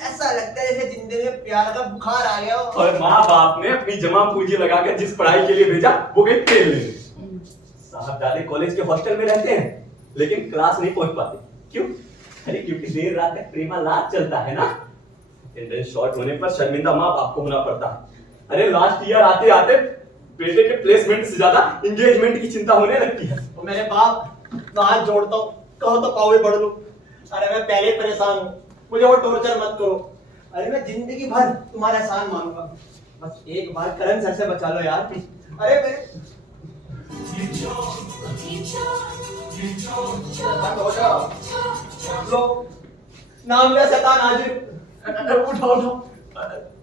ऐसा लगता है जैसे जिंदगी में प्यार का बुखार आ गया हो। और माँ बाप ने अपनी जमा पूंजी लगाकर जिस पढ़ाई के लिए भेजा वो गई खेल लेने। साहबजादे कॉलेज के हॉस्टल में रहते हैं लेकिन क्लास नहीं पहुंच पाते। क्यों? अरे क्योंकि देर रात तक प्रेमालाप चलता है ना। अटेंडेंस शॉर्ट होने पर शर्मिंदा माँ बाप को होना पड़ता है। अरे लास्ट ईयर आते आते बेटे के प्लेसमेंट से ज्यादा एंगेजमेंट की चिंता होने लगती है। तो मेरे बाप मैं हाथ जोड़ता हूँ, कहो तो पावे पढ़ लूं। अरे मैं पहले ही परेशान हूँ, मुझे और टॉर्चर मत करो। अरे मैं जिंदगी भर तुम्हारा एहसान मानूंगा, बस एक बार करण सर से बचा लो यार। अरे मेरे लो नाम लिया शैतान हाजिर। उठाओ उठाओ।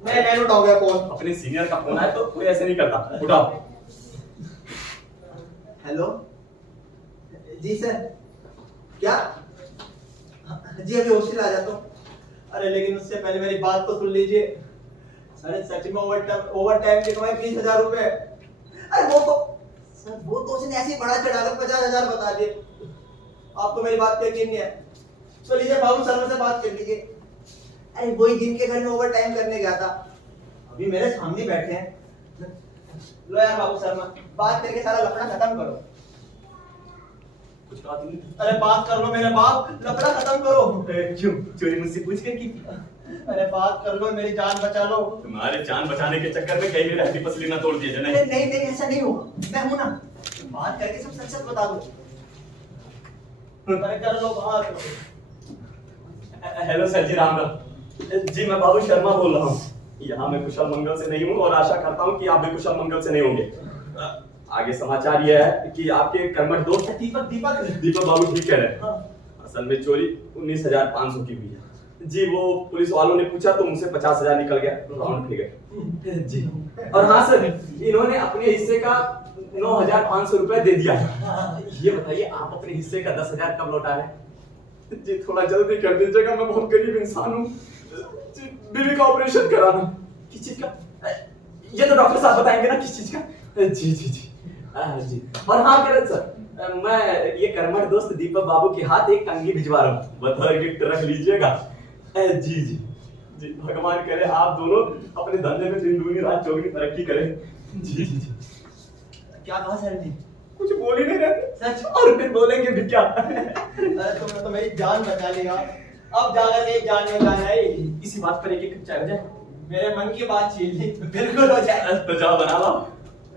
मैं उठाओ गया फोन। अपने सीनियर का फोन आया तो कोई ऐसे नहीं करता। उठाओ। हेलो जी सर। क्या? जी अभी हॉस्टल आ जाता हूँ। अरे लेकिन उससे पहले मेरी बात तो सुन लीजिए। अरे सच में ओवर टाइम की कमाई 20,000 रुपए। अरे वो तो उसने ऐसे ही बढ़ा चढ़ाकर 50,000 बता दिए। आपको मेरी बात पे यकीन नहीं है तो लीजिए बाबू शर्मा से बात कर लीजिए। अरे वही जिनके घर में ओवर टाइम करने गया था अभी मेरे सामने बैठे हैं। लो यार बाबू शर्मा, बात करके सारा लफड़ा खत्म करो। कुछ कहा तुमने? अरे बात कर लो मेरे बाप, लफड़ा खत्म करो। क्यों? चोरी मुझसे पूछ कर की? अरे बात कर लो, मेरी जान बचा लो। तुम्हारे जान बचाने के चक्कर में कहीं मेरी हड्डी पसली ना तोड़ दिए जाए। अरे नहीं नहीं ऐसा नहीं होगा, मैं हूं ना। बात करके सब सच सच बता दो। अरे कर लो बात। हेलो सर जी, राम राम जी। मैं बाबू शर्मा बोल रहा हूँ। यहाँ मैं कुशल मंगल से नहीं हूँ और आशा करता हूँ कि आप भी कुशल मंगल से नहीं होंगे। आगे समाचार यह है कि आपके कर्मठ दोस्त दीपक बाबू ठीक कह रहे हैं। हाँ। असल में चोरी 19,500 की हुई है जी। वो पुलिस वालों ने पूछा तो मुझसे 50,000 निकल गया, राउंड फिगर जी। और हाँ सर, इन्होंने अपने हिस्से का 9,500 रुपए दे दिया है। ये बताइए आप अपने हिस्से का 10,000 कब लौटा रहे हैं? जी थोड़ा जल्दी कर दीजिएगा, मैं बहुत गरीब इंसान हूँ। बीवी का ऑपरेशन कराना। किस चीज का? ये तो डॉक्टर साहब बताएंगे ना किस चीज का। जी जी जी। जी। और हाँ किरण सर, मैं ये कर्मठ दोस्त दीपक बाबू के हाथ एक कंघी भिजवा रहा हूँ, बतौर गिफ्ट रख लीजिएगा। जी जी जी, भगवान करे आप दोनों अपने धंधे में दिन दूनी रात चौगनी तरक्की करें। जी जी जी। क्या कहा सर ने? कुछ बोल ही नहीं रहे सच? और फिर बोलेंगे भी क्या? अरे तुमने तो मेरी जान बचा लिया, अब जाकर एक जान में जाना है। इसी बात पर एक कप चाय हो जाए? मेरे मन की बात छीन ली, बिल्कुल हो जाए। तो जाओ बना लो।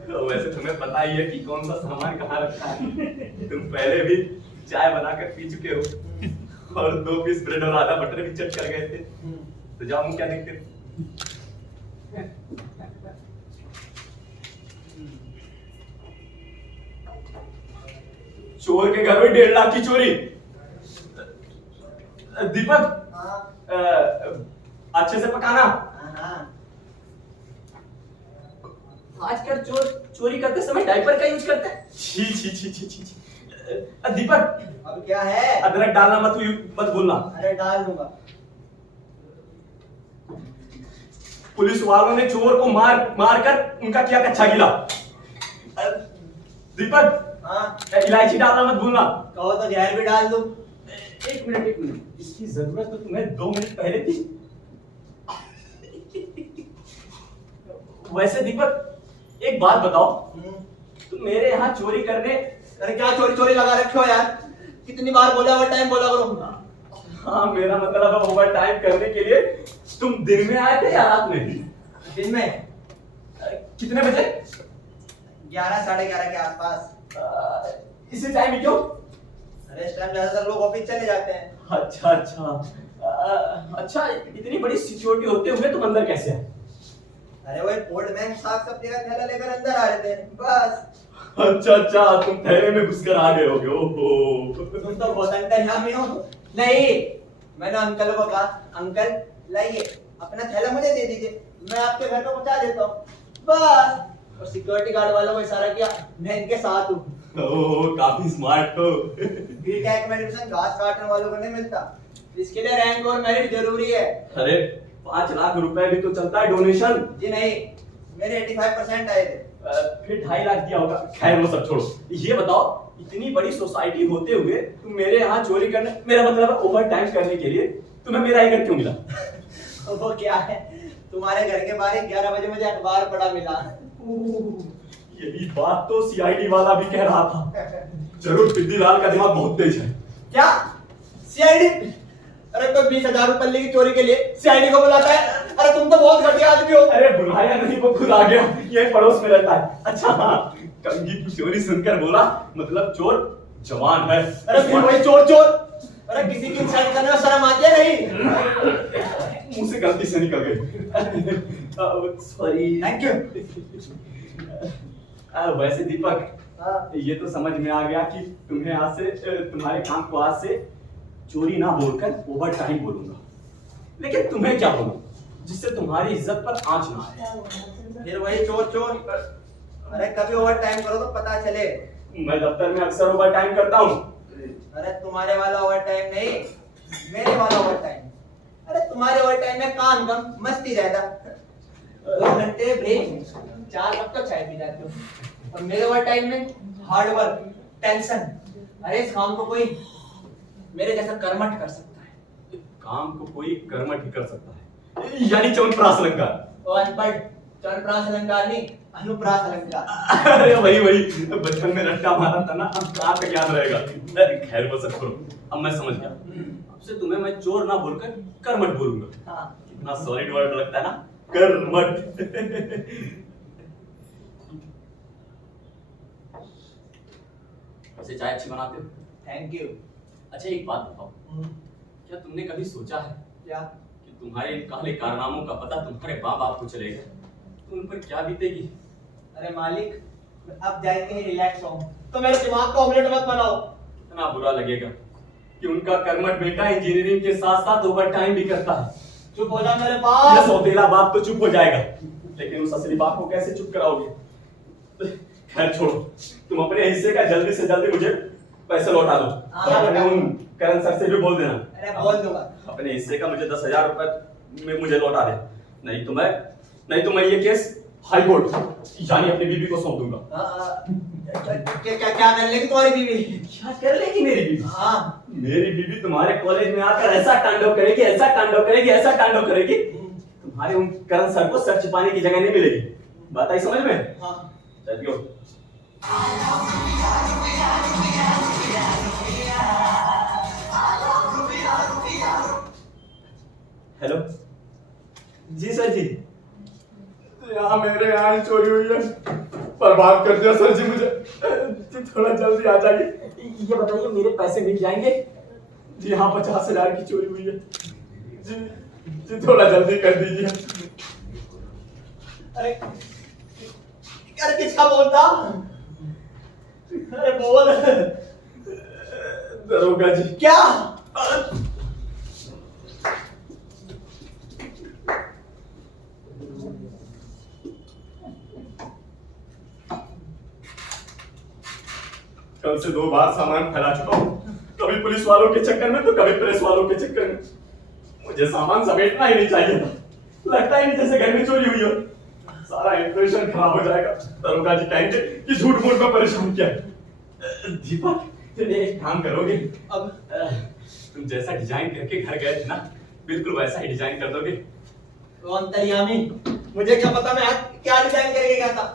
तो वैसे तुम्हें पता ही है कि कौन सा सामान कहाँ रखा है। तुम पहले भी चाय बनाकर पी चुके हो और 2 पीस ब्रेड और आधा बटर भी चट कर गए थे। तो जाओ, हम क्या देखते थे? चोर के घर में 1.5 लाख की चोरी। दीपक, अच्छे से पकाना। आजकल चोर चोरी करते समय डायपर का यूज करते हैं। छी छी छी छी छी छी। दीपक, अब क्या है? अदरक डालना मत भूलना। अरे डाल दूंगा। पुलिस वालों ने चोर को मार कर उनका किया कच्चा गीला। दीपक, इलायची डालना मत भूलना। कहो तो जहर भी डाल दूं। एक मिनट, इसकी जरूरत तो तुम्हें 2 मिनट पहले थी। वैसे दीपक, एक बात बताओ, तुम मेरे यहाँ चोरी करने। अरे क्या चोरी लगा रखे हो यार? कितनी बार बोला, ओवर टाइम बोला करो। हाँ, मेरा मतलब है ओवर टाइम करने के लिए तुम दिन में आए थे या रात में? दिन में। कितने बजे? 11 साढ़े 11 के आसपास। इसी टाइम ही क्यों? अरे इस टाइम ज्यादातर लोग ऑफिस चले जाते हैं। अच्छा, इतनी बड़ी सिक्योरिटी होते हुए तुम अंदर कैसे आए? अरे वही पोर्टमैन साग सब्जी का थैला लेकर अंदर आ रहे थे, बस। अच्छा, तुम थैले में घुसकर आ गए होगे। ओहो, तुम तो बहुत अंतर्यामी हो। नहीं, मैंने अंकल को कहा, अंकल लाइए अपना थैला मुझे दे दीजिए, मैं आपके घर पे पहुंचा देता हूँ, बस। और सिक्योरिटी गार्ड वालों को इशारा किया, मैं इनके साथ हूँ। ओह, काफी स्मार्ट हो। बीटेक में एडमिशन घास काटने वालों को नहीं मिलता, इसके लिए रैंक और मेरिट जरूरी है। अरे 5 लाख रुपए भी तो चलता है डोनेशन। जी नहीं, मेरे 85% आए थे। फिर 2.5 लाख दिया होगा। खैर वो सब छोड़ो, ये बताओ, इतनी बड़ी सोसाइटी होते हुए तुम मेरे यहाँ चोरी करने, मेरा मतलब है ओवर टाइम करने के लिए तुम्हें मेरा ही घर क्यों मिला? वो क्या है, तुम्हारे घर के बाहर 11 बजे मुझे अखबार पड़ा मिला। यही बात तो सीआईडी वाला भी कह रहा था। जरूर पिद्दीलाल का दिमाग बहुत तेज है। क्या सीआईडी? अरे कोई 20,000 रुपए की चोरी के लिए सीआईडी को बुलाता है? अरे तुम तो बहुत घटिया आदमी हो। अरे बुलाया नहीं, वो खुद आ गया, ये पड़ोस में रहता है। अच्छा हाँ, कंघी की चोरी सुनकर बोला मतलब चोर जवान है। अरे फिर वही चोर। अरे किसी की इंसल्ट करने में शर्म आती है नहीं? मुंह से गलती से निकल गई। सॉरी। Thank you. वैसे दीपक, ये तो समझ में आ गया कि तुम्हें आज से, तुम्हारे काम को आज से चोरी ना बोलकर ओवर टाइम बोलूंगा। लेकिन तुम्हें क्या बोलूं जिससे तुम्हारी इज्जत पर आंच ना आए? फिर वही चोर। अरे कभी ओवर टाइम करो तो पता चले। मैं दफ्तर में अक्सर ओवर टाइम करता हूँ। अरे तुम्हारे वाला ओवर टाइम नहीं, मेरे वाला ओवर टाइम। अरे तुम्हारे ओवर टाइम में काम कम, मस्ती ज्यादा। 2 घंटे ब्रेक, 4 कप तो चाय पी जाते हो। और मेरे ओवर टाइम में हार्ड वर्क, टेंशन। अरे इस काम को कोई मेरे जैसा कर्मठ कर सकता है। काम को कोई कर्मठ ही कर सकता है, यानी च्यवनप्राश अलंकार। ओ अनपढ़, च्यवनप्राश अलंकार नहीं, अनुप्रास अलंकार। अरे वही बचपन में रट्टा मारा था ना, अब कहाँ तक याद रहेगा। खैर वो सब छोड़ो, अब मैं समझ गया। अब से तुम्हें मैं चोर ना बोलकर कर्मठ बोलूंगा। हाँ। कितना सॉलिड वर्ड लगता है ना, कर्मठ। वैसे चाय अच्छी बनाते हो। Thank you. अच्छा एक बात बताओ, क्या तुमने कभी सोचा है क्या? कि तुम्हारे इन काले कारनामों का पता तुम्हारे माँ बाप को चलेगा तो उन पर क्या बीतेगी? अरे मालिक, अब जाके ही रिलैक्स हो, तो मेरे दिमाग को ऑमलेट मत बनाओ। इतना बुरा लगेगा कि उनका कर्मठ बेटा इंजीनियरिंग के साथ साथ ओवर टाइम भी करता है। चुप हो जा मेरे यह पास। सौतेला बाप तो चुप हो जाएगा, लेकिन उस असली बाप को कैसे चुप कराओगे? खैर छोड़ो, तुम अपने हिस्से का जल्दी से जल्दी मुझे पैसे लौटा दो। और अपने उन करण सर से भी बोल देना। अरे बोल दूंगा। अपने हिस्से का मुझे 10,000 रुपए में मुझे लौटा दे, नहीं तो मैं ये केस हाई कोर्ट यानी अपनी बीबी को सौंप दूंगा। क्या क्या क्या कर लेगी तुम्हारी बीवी? क्या कर लेगी मेरी बीवी? हाँ मेरी बीवी तुम्हारे कॉलेज में आकर ऐसा तांडव करेगी, ऐसा तांडव करेगी, ऐसा तांडव करेगी, तुम्हारे उन करण सर को सर छिपाने की जगह नहीं मिलेगी। बात आई समझ में? हाँ। चलियो। हेलो जी सर जी। यहाँ मेरे यहाँ ही चोरी हुई है, बर्बाद कर दिया सर जी मुझे। जी थोड़ा जल्दी आ जाइए। ये बताइए मेरे पैसे मिल जाएंगे? जी हाँ 50,000 की चोरी हुई है जी। जी थोड़ा जल्दी कर दीजिए। अरे यार किसका बोलता? अरे बोल। दरोगा जी। क्या? कल से 2 बार सामान फैला चुका हूँ, कभी पुलिस वालों के चक्कर में तो कभी प्रेस वालों के चक्कर में। मुझे सामान समेटना ही नहीं चाहिए था, लगता ही नहीं जैसे घर में चोरी हुई हो। सारा इंप्रेशन खराब हो जाएगा। दरोगा जी कहेंगे कि झूठ मूठ में परेशान किया। दीपक तुम एक काम करोगे, अब तुम जैसा डिजाइन करके घर गए थे ना, बिल्कुल वैसा ही डिजाइन कर दोगे। कौन तरियामी? मुझे क्या पता मैं आज क्या डिजाइन करके गया था।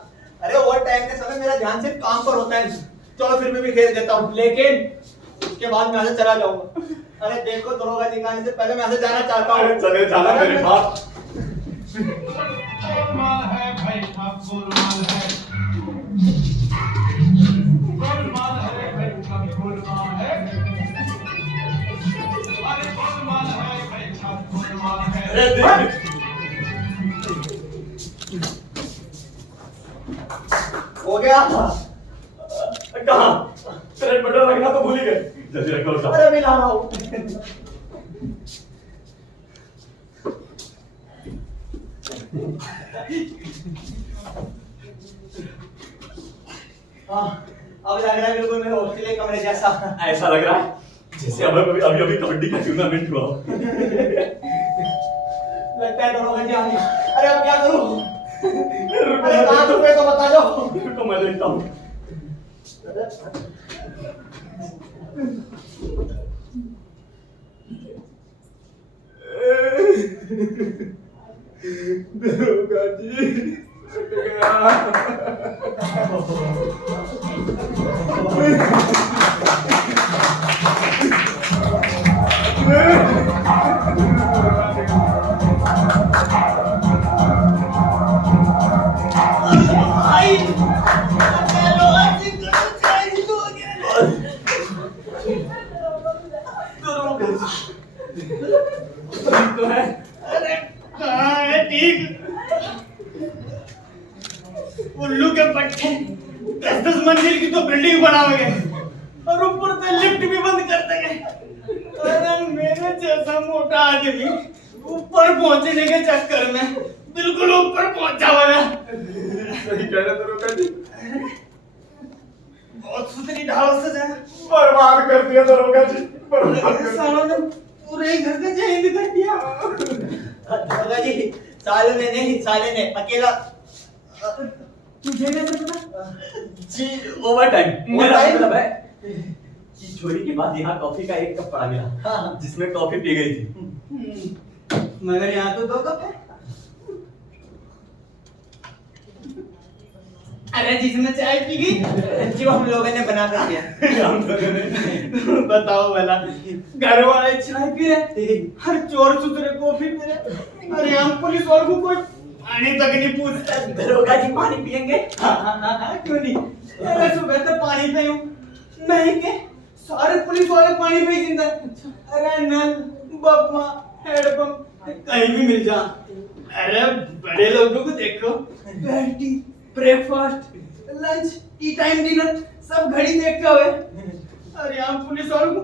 अरे वो टाइम के समय मेरा ध्यान सिर्फ काम पर होता है। चलो फिर मैं भी खेल देता हूँ, लेकिन उसके बाद मैं यहाँ से चला जाऊंगा। अरे देखो दरोगा जी आने से पहले मैं यहाँ से जाना चाहता हूँ। अरे चले जाना मेरे बाप। गोलमाल है भाई साहब, गोलमाल है। गोलमाल है भाई साहब, गोलमाल है। अरे गोलमाल है भाई साहब, गोलमाल है। अरे देख हो गया। कहाँ? तेरे बटन रखना तो भूल ही गए। जल्दी रखो उसका। अरे मिला रहा हूँ। अब लग रहा है बिल्कुल मेरे हॉस्टल कमरे जैसा। ऐसा लग रहा है जैसे अभी अभी कबड्डी का टूर्नामेंट हुआ हो। लगता है दरोगा जी आने। अरे अब क्या करूँ? रुको, अरे कहाँ छुपे तो बता दो। रुको मैं देखता हूँ। दरोगा जी तो है अरे कहाँ है? ठीक उल्लू के पट्टे 10-10 मंजिल की तो बिल्डिंग बनाओगे और ऊपर से लिफ्ट भी बंद कर देंगे। अरे मेरे जैसा मोटा आदमी ऊपर पहुंचने के चक्कर में बिल्कुल ऊपर पहुंचा हुआ है। सही कह रहे दरोगा जी। बहुत सुथरी ढाल से जाए। बर्बाद कर दिया दरोगा जी, बर्बाद कर दिया। सालों ने पूरे ही घर का चेंज कर दिया। दरोगा जी साले ने नहीं, साले ने अकेला। तुझे कैसे पता? जी ओवर टाइम। मेरा Overtime? मतलब है कि चोरी के बाद यहाँ कॉफी का 1 कप पड़ा मिला, हाँ। जिसमें कॉफी पी गई थी। मगर यहाँ तो 2 कप है। अरे जिसने चाय पी गई जो हम लोगों ने बना कर दिया। हम दोनों ने। बताओ भला, घर वाले चाय पी रहे, हर चोर सुथरे कॉफी पी रहे। अरे हम पुलिस वालों को कोई पानी तक नहीं पूछता। दरोगा जी पानी पियेंगे? हाँ, क्यों नहीं? अरे सुबह से पानी पे हूँ, नहीं के सारे पुलिस वाले पानी पे ही जिंदा। अरे नल, बपमा, हेडपंप कहीं भी मिल जा। अरे बड़े लोगों को देखो, T, breakfast, lunch, T time, dinner सब घड़ी देखते हुए। अरे यहाँ पुलिस वालों को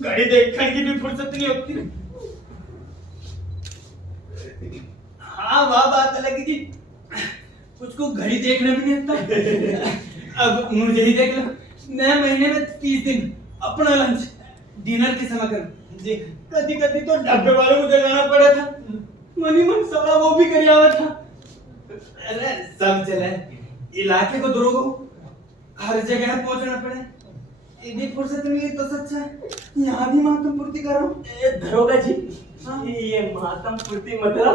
घड़ी देखने की भी फुर्सत नहीं होती। हाँ वह बात अलग है जी, उसको घड़ी देखना भी नहीं आता। अब मुझे ही देख लो, मैं महीने में 30 दिन अपना लंच डिनर के समय कर जी। कभी कभी तो डब्बे वालों को जगाना पड़ा था, मनी मन साला वो भी कर आवा था। अरे सब चले, इलाके को दरोगो हर जगह पहुंचना पड़े, ये भी फुर्सत मिली तो सच्चा यहाँ भी मातम पूर्ति करो। दरोगा जी, हाँ? ये मातम पूर्ति मतलब?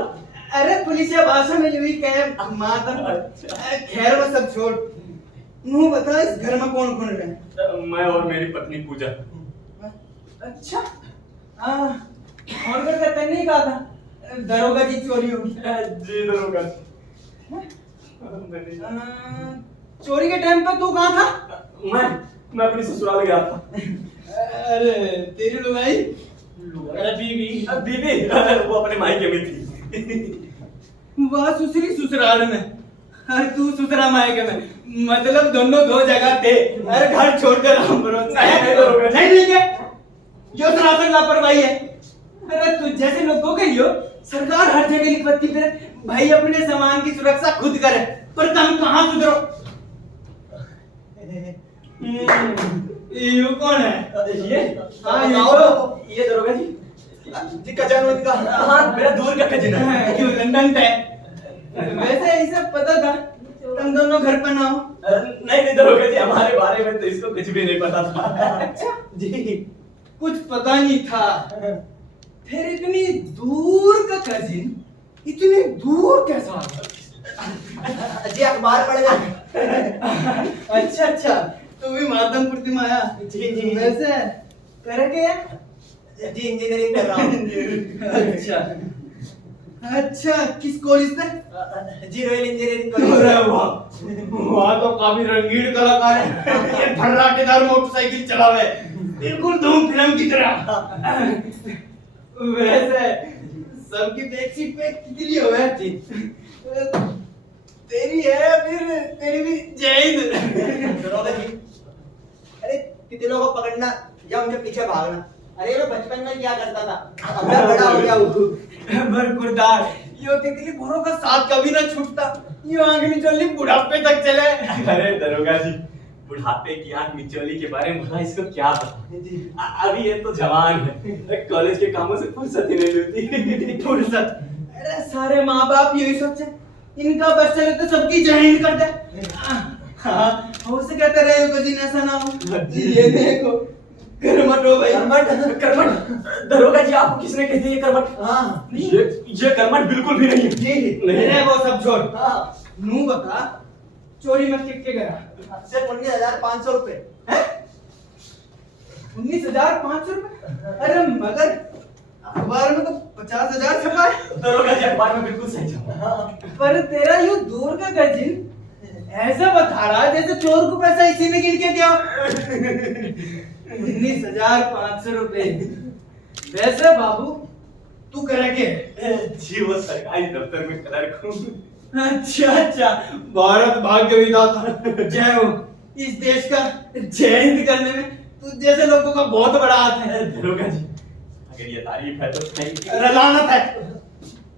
अरे पुलिसिया भाषा में यही कहे मातम। खैर वो सब छोड़, मुँह बता इस घर में कौन कौन रहे? मैं और मेरी पत्नी पूजा। अच्छा, और कर कहते नहीं कहा था दरोगा जी चोरी होगी? जी दरोगा जी। चोरी के टाइम पे तू कहाँ था? मैं अपनी ससुराल गया था। अरे तेरी लुगाई? अरे बीवी वो अपने मायके में थी। वह सुसरी ससुराल में, अरे तू ससुरा मायके में, मतलब दोनों दो जगह थे। अरे घर छोड़कर हम नहीं लेंगे, यो सरासर लापरवाही है। अरे तू जैसे लोगों के यो सरकार हर जगह लिखवती फिर भाई अपने सामान की सुरक्षा खुद करे, पर तुम कहाँ सुधरो? ये कौन है? ये हाँ, ये दरोगा जी जी कजन का। हाँ, मेरा दूर का कजिन है। क्यों लंदन पे? वैसे ऐसा पता था तुम दोनों घर पर ना हो। नहीं दरोगा जी, हमारे बारे में तो इसको कुछ भी नहीं पता था। अच्छा जी, कुछ पता नहीं था। फिर इतनी दूर का कजिन इतनी दूर कैसा आ गया? जी अखबार पढ़ गया। अच्छा, तू भी मातम पूर्ति में आया? जी। वैसे करे क्या? जी इंजीनियरिंग कर रहा हूँ। अच्छा, किस कॉलेज से? जी रॉयल इंजीनियरिंग अरे कॉलेज। वाह तो काफी रंगीन कलाकार है। ये फर्राटेदार मोटरसाइकिल चलावे, बिल्कुल धूम फिल्म की तरह। वैसे सबकी बैक सीट पे कितनी हो है? जी तेरी है, फिर तेरी भी जय हिंद। दरोगा जी, अरे कितनों को पकड़ना या उनके पीछे भागना, अरे मैं बचपन में क्या करता था, अब मैं बड़ा हो गया हूँ। बरकुरदार, यो तितली बुरों का साथ कभी ना छूटता, यो आंख निचोली बुढ़ापे तक चले। अरे दरोगा जी, बुढ़ापे की आंख मिचोली के बारे में इसको क्या पता? अभी ये तो जवान है, कॉलेज के कामों से फुर्सत ही नहीं मिलती। फुर्सत? अरे सारे माँ बाप यही सोचे, इनका बस चले तो सबकी जय हिंद कर दे। हाँ, हो से कहते रहे हो कजिन ऐसा ना हो। ये देखो करमट हो भाई। करमट? दरोगा जी, आपको किसने कह दिया ये करमट? हाँ ये करमट बिल्कुल भी नहीं है। जी नहीं अरे वो सब छोड़, हाँ, नू बता चोरी में कितने गया? सिर्फ 19,500 रुपए। 19,500 रुपए? अरे मगर अखबार में तो 50,000 छपा है। दरोगा जी, अखबार में बिल्कुल सही छपा। पर तेरा यू दूर का कजिन ऐसा बता रहा जैसे चोर को पैसा इसी ने गिन के दिया। 19,500 रुपए। वैसे बाबू तू करेंगे? जी वो सरकारी दफ्तर में क्लर्क हूँ। अच्छा, भारत भाग्य विधाता जय हो। इस देश का जय हिंद करने में तू जैसे लोगों का बहुत बड़ा हाथ है। दरोगा जी, अगर ये तारीफ है तो नहीं। रलानत है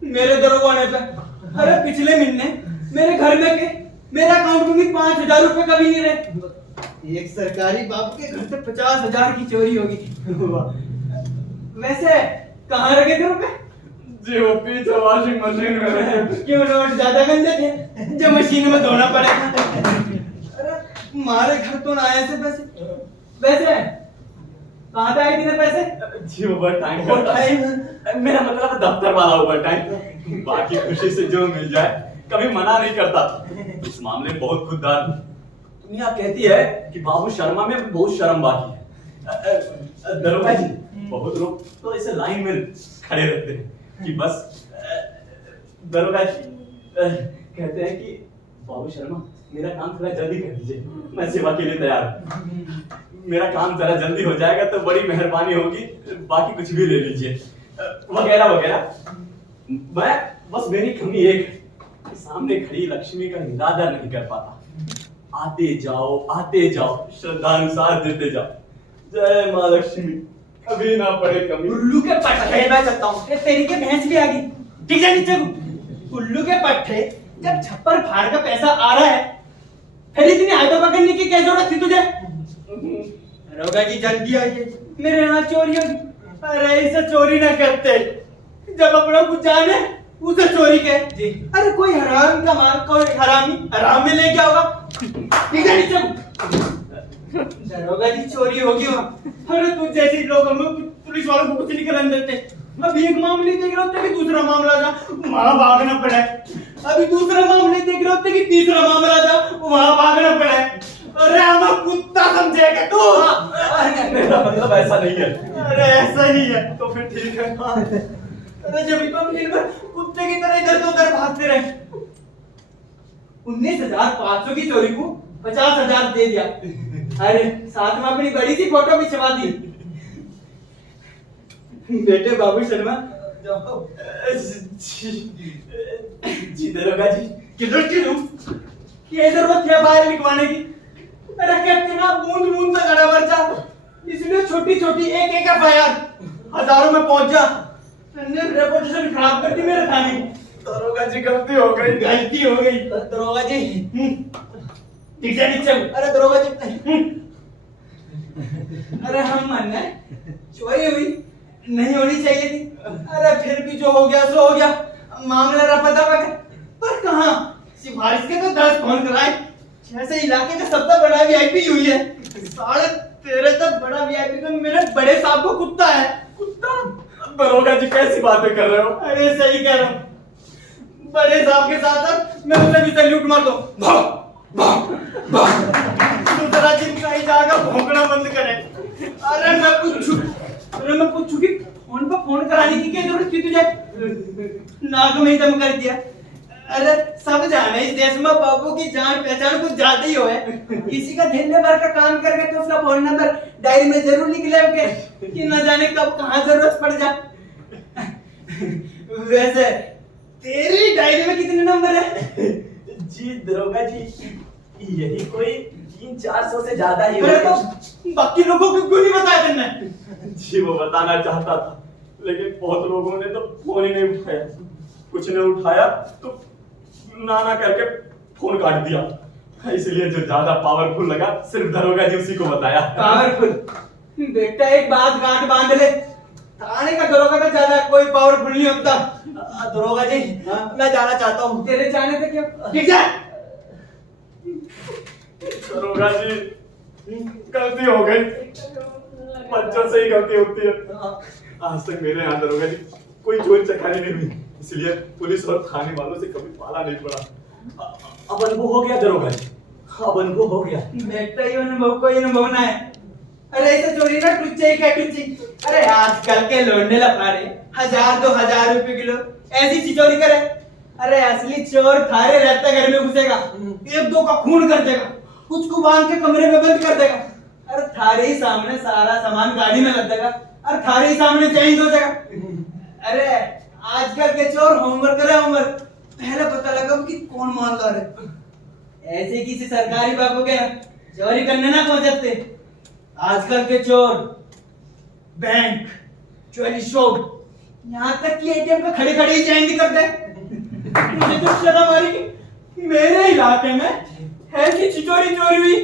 मेरे दरोगा होने पे। अरे पिछले महीने मेरे घर में के मेरे अकाउंट में भी 5,000 रुपए कभी नहीं रहे। एक सरकारी बाबू के घर से 50,000 की चोरी होगी। वैसे कहाँ रखे थे रुपए? जी वो पीछे वॉशिंग मशीन में रखे। क्यों नोट ज्यादा गंदे थे जो मशीन में धोना पड़ेगा? अरे हमारे घर तो ना आए से पैसे। वैसे कहाँ से आए थे पैसे? जी ओवर टाइम मेरा मतलब दफ्तर वाला ओवर टाइम। बाकी खुशी से जो मिल जाए, कभी मना नहीं करता। इस मामले में बहुत खुददार हूँ। दुनिया कहती है कि बाबू शर्मा में बहुत शर्म बाकी है। दरोगा जी, बहुत लोग तो ऐसे लाइन में खड़े रहते हैं कि बस दरोगा जी कहते हैं कि बाबू शर्मा मेरा काम थोड़ा जल्दी कर दीजिए, मैं सेवा के लिए तैयार हूँ। मेरा काम जरा जल्दी हो जाएगा तो बड़ी मेहरबानी होगी, बाकी कुछ भी ले लीजिए वगैरह वगैरह। मैं बस मेरी कमी एक है, सामने खड़ी लक्ष्मी का निरादर नहीं कर पाता। आते जाओ श्रद्धानुसार देते जाओ। जय माँ लक्ष्मी, कभी ना पड़े कमी। उल्लू के पट्टे मैं चलता हूँ। तेरी के भैंस भी आ गई। ठीक है नीचे को। उल्लू के पट्टे, जब छप्पर फाड़ का पैसा आ रहा है फिर इतनी आयता पकड़ने की क्या जरूरत थी तुझे? रोगा जी जल्दी आइए, मेरे यहाँ चोरी होगी। अरे इसे चोरी ना करते, जब अपना कुछ जाने उसे चोरी कहे। अरे कोई हराम का माल, कोई हरामी हराम में ले क्या होगा? ठीक है नीचे को। दरोगा जी चोरी होगी वहाँ। अरे तुझ जैसे लोग हम पुलिस वालों को कुछ नहीं करने देते। अभी एक मामले देख रहे होते कि दूसरा मामला जा वहाँ भागना पड़ा है। अभी दूसरा मामले देख रहे होते कि तीसरा मामला जा वहाँ भागना पड़ा है। अरे हम कुत्ता समझेगा तू? मेरा मतलब ऐसा नहीं है। अरे ऐसा ही है तो फिर ठीक है। अरे जब तो हम दिन भर कुत्ते की तरह इधर उधर भागते रहे। 19,500 की चोरी को 50,000 दे दिया। अरे साथ में अपनी बड़ी सी फोटो भी छपा दी। बेटे बाबू शर्मा जी दरोगा जी, किधर की तुम? ये जरूरत है बाहर लिखवाने की? अरे कहते ना बूंद बूंद में घड़ा भर जा, इसलिए छोटी छोटी एक एक FIR हजारों में पहुंच जा। रेपुटेशन खराब कर दी मेरे थाने की। दरोगा जी गलती हो गई। गलती हो गई दरोगा जी। ठीक है नीचे। अरे दरोगा जी। अरे हम मानना है चोरी हुई नहीं होनी चाहिए थी। अरे फिर भी जो हो गया सो हो गया, मामला रफा दफा कर। पर कहाँ सिफारिश के तो 10 फोन कराए। जैसे इलाके का सबसे बड़ा VIP हुई है। 13.5 तक बड़ा VIP तो मेरे बड़े साहब को कुत्ता है। कुत्ता? दरोगा जी कैसी बातें कर रहे हो? अरे सही कह रहा हूँ। बड़े साहब के साथ साथ मैं उसे भी सैल्यूट मार दो। दूसरा दिन कहीं जाकर भौंकना बंद करे। अरे मैं पूछू कि फोन पर फोन कराने की क्या जरूरत थी तुझे? नाक में ही दम कर दिया। अरे सब जाने इस देश में बाबू की जान पहचान कुछ ज्यादा ही हो है। किसी का धन्य भर का काम करके तो उसका फोन नंबर डायरी में जरूर निकले होगे कि न जाने कब कहाँ जरूरत पड़ जा। वैसे तेरी डायरी में कितने नंबर है? जी दरोगा जी, यही कोई 300-400 से ज्यादा ही अरे होगा। तो बाकी लोगों को क्यों नहीं बताया तुमने? जी वो बताना चाहता था, लेकिन बहुत लोगों ने तो फोन ही नहीं उठाया। कुछ ने उठाया तो ना करके फोन काट दिया। इसलिए जो ज्यादा पावरफुल लगा सिर्फ दरोगा जी उसी को बताया। पावरफुल? बेटा एक बात गांठ बांध ले, थाने का दरोगा तो ज्यादा कोई पावरफुल नहीं होता। दरोगा जी मैं जाना चाहता हूँ। तेरे जाने से क्यों? ठीक है। दरोगा जी गलती हो गई, बच्चों से ही गलती होती है। आज तक मेरे यहाँ दरोगा जी कोई चोरी चकारी नहीं हुई, इसलिए पुलिस और थाने वालों से कभी पाला नहीं पड़ा। अब अनुभव हो गया दरोगा जी, अब अनुभव हो गया। बेटा ये अनुभव को अनुभवना है। अरे ऐसे चोरी ना टुच्चे क्या टुच्ची। अरे आजकल के लौंडे लफाड़े 1,000-2,000 रुपए किलो ऐसी सी चोरी करे। अरे असली चोर थारे रहता घर में घुसेगा, 1-2 का खून कर देगा, कुछ को बांध के कमरे में बंद कर देगा। अरे थारे ही सामने सारा सामान गाड़ी में लग देगा और थारे ही सामने चेंज हो जाएगा। अरे आजकल के चोर होमवर्क करे होमवर्क, पहले पता लगा कि कौन मालदार है। ऐसे किसी सरकारी बाबू के चोरी करने ना पहुंचते। आजकल के चोर बैंक, ज्वेलरी शॉप, यहाँ तक कि ATM का खड़े खड़े ही चेंज भी करते हैं। मुझे तो शर्म आ रही कि मेरे इलाके में ऐसी चोरी हुई।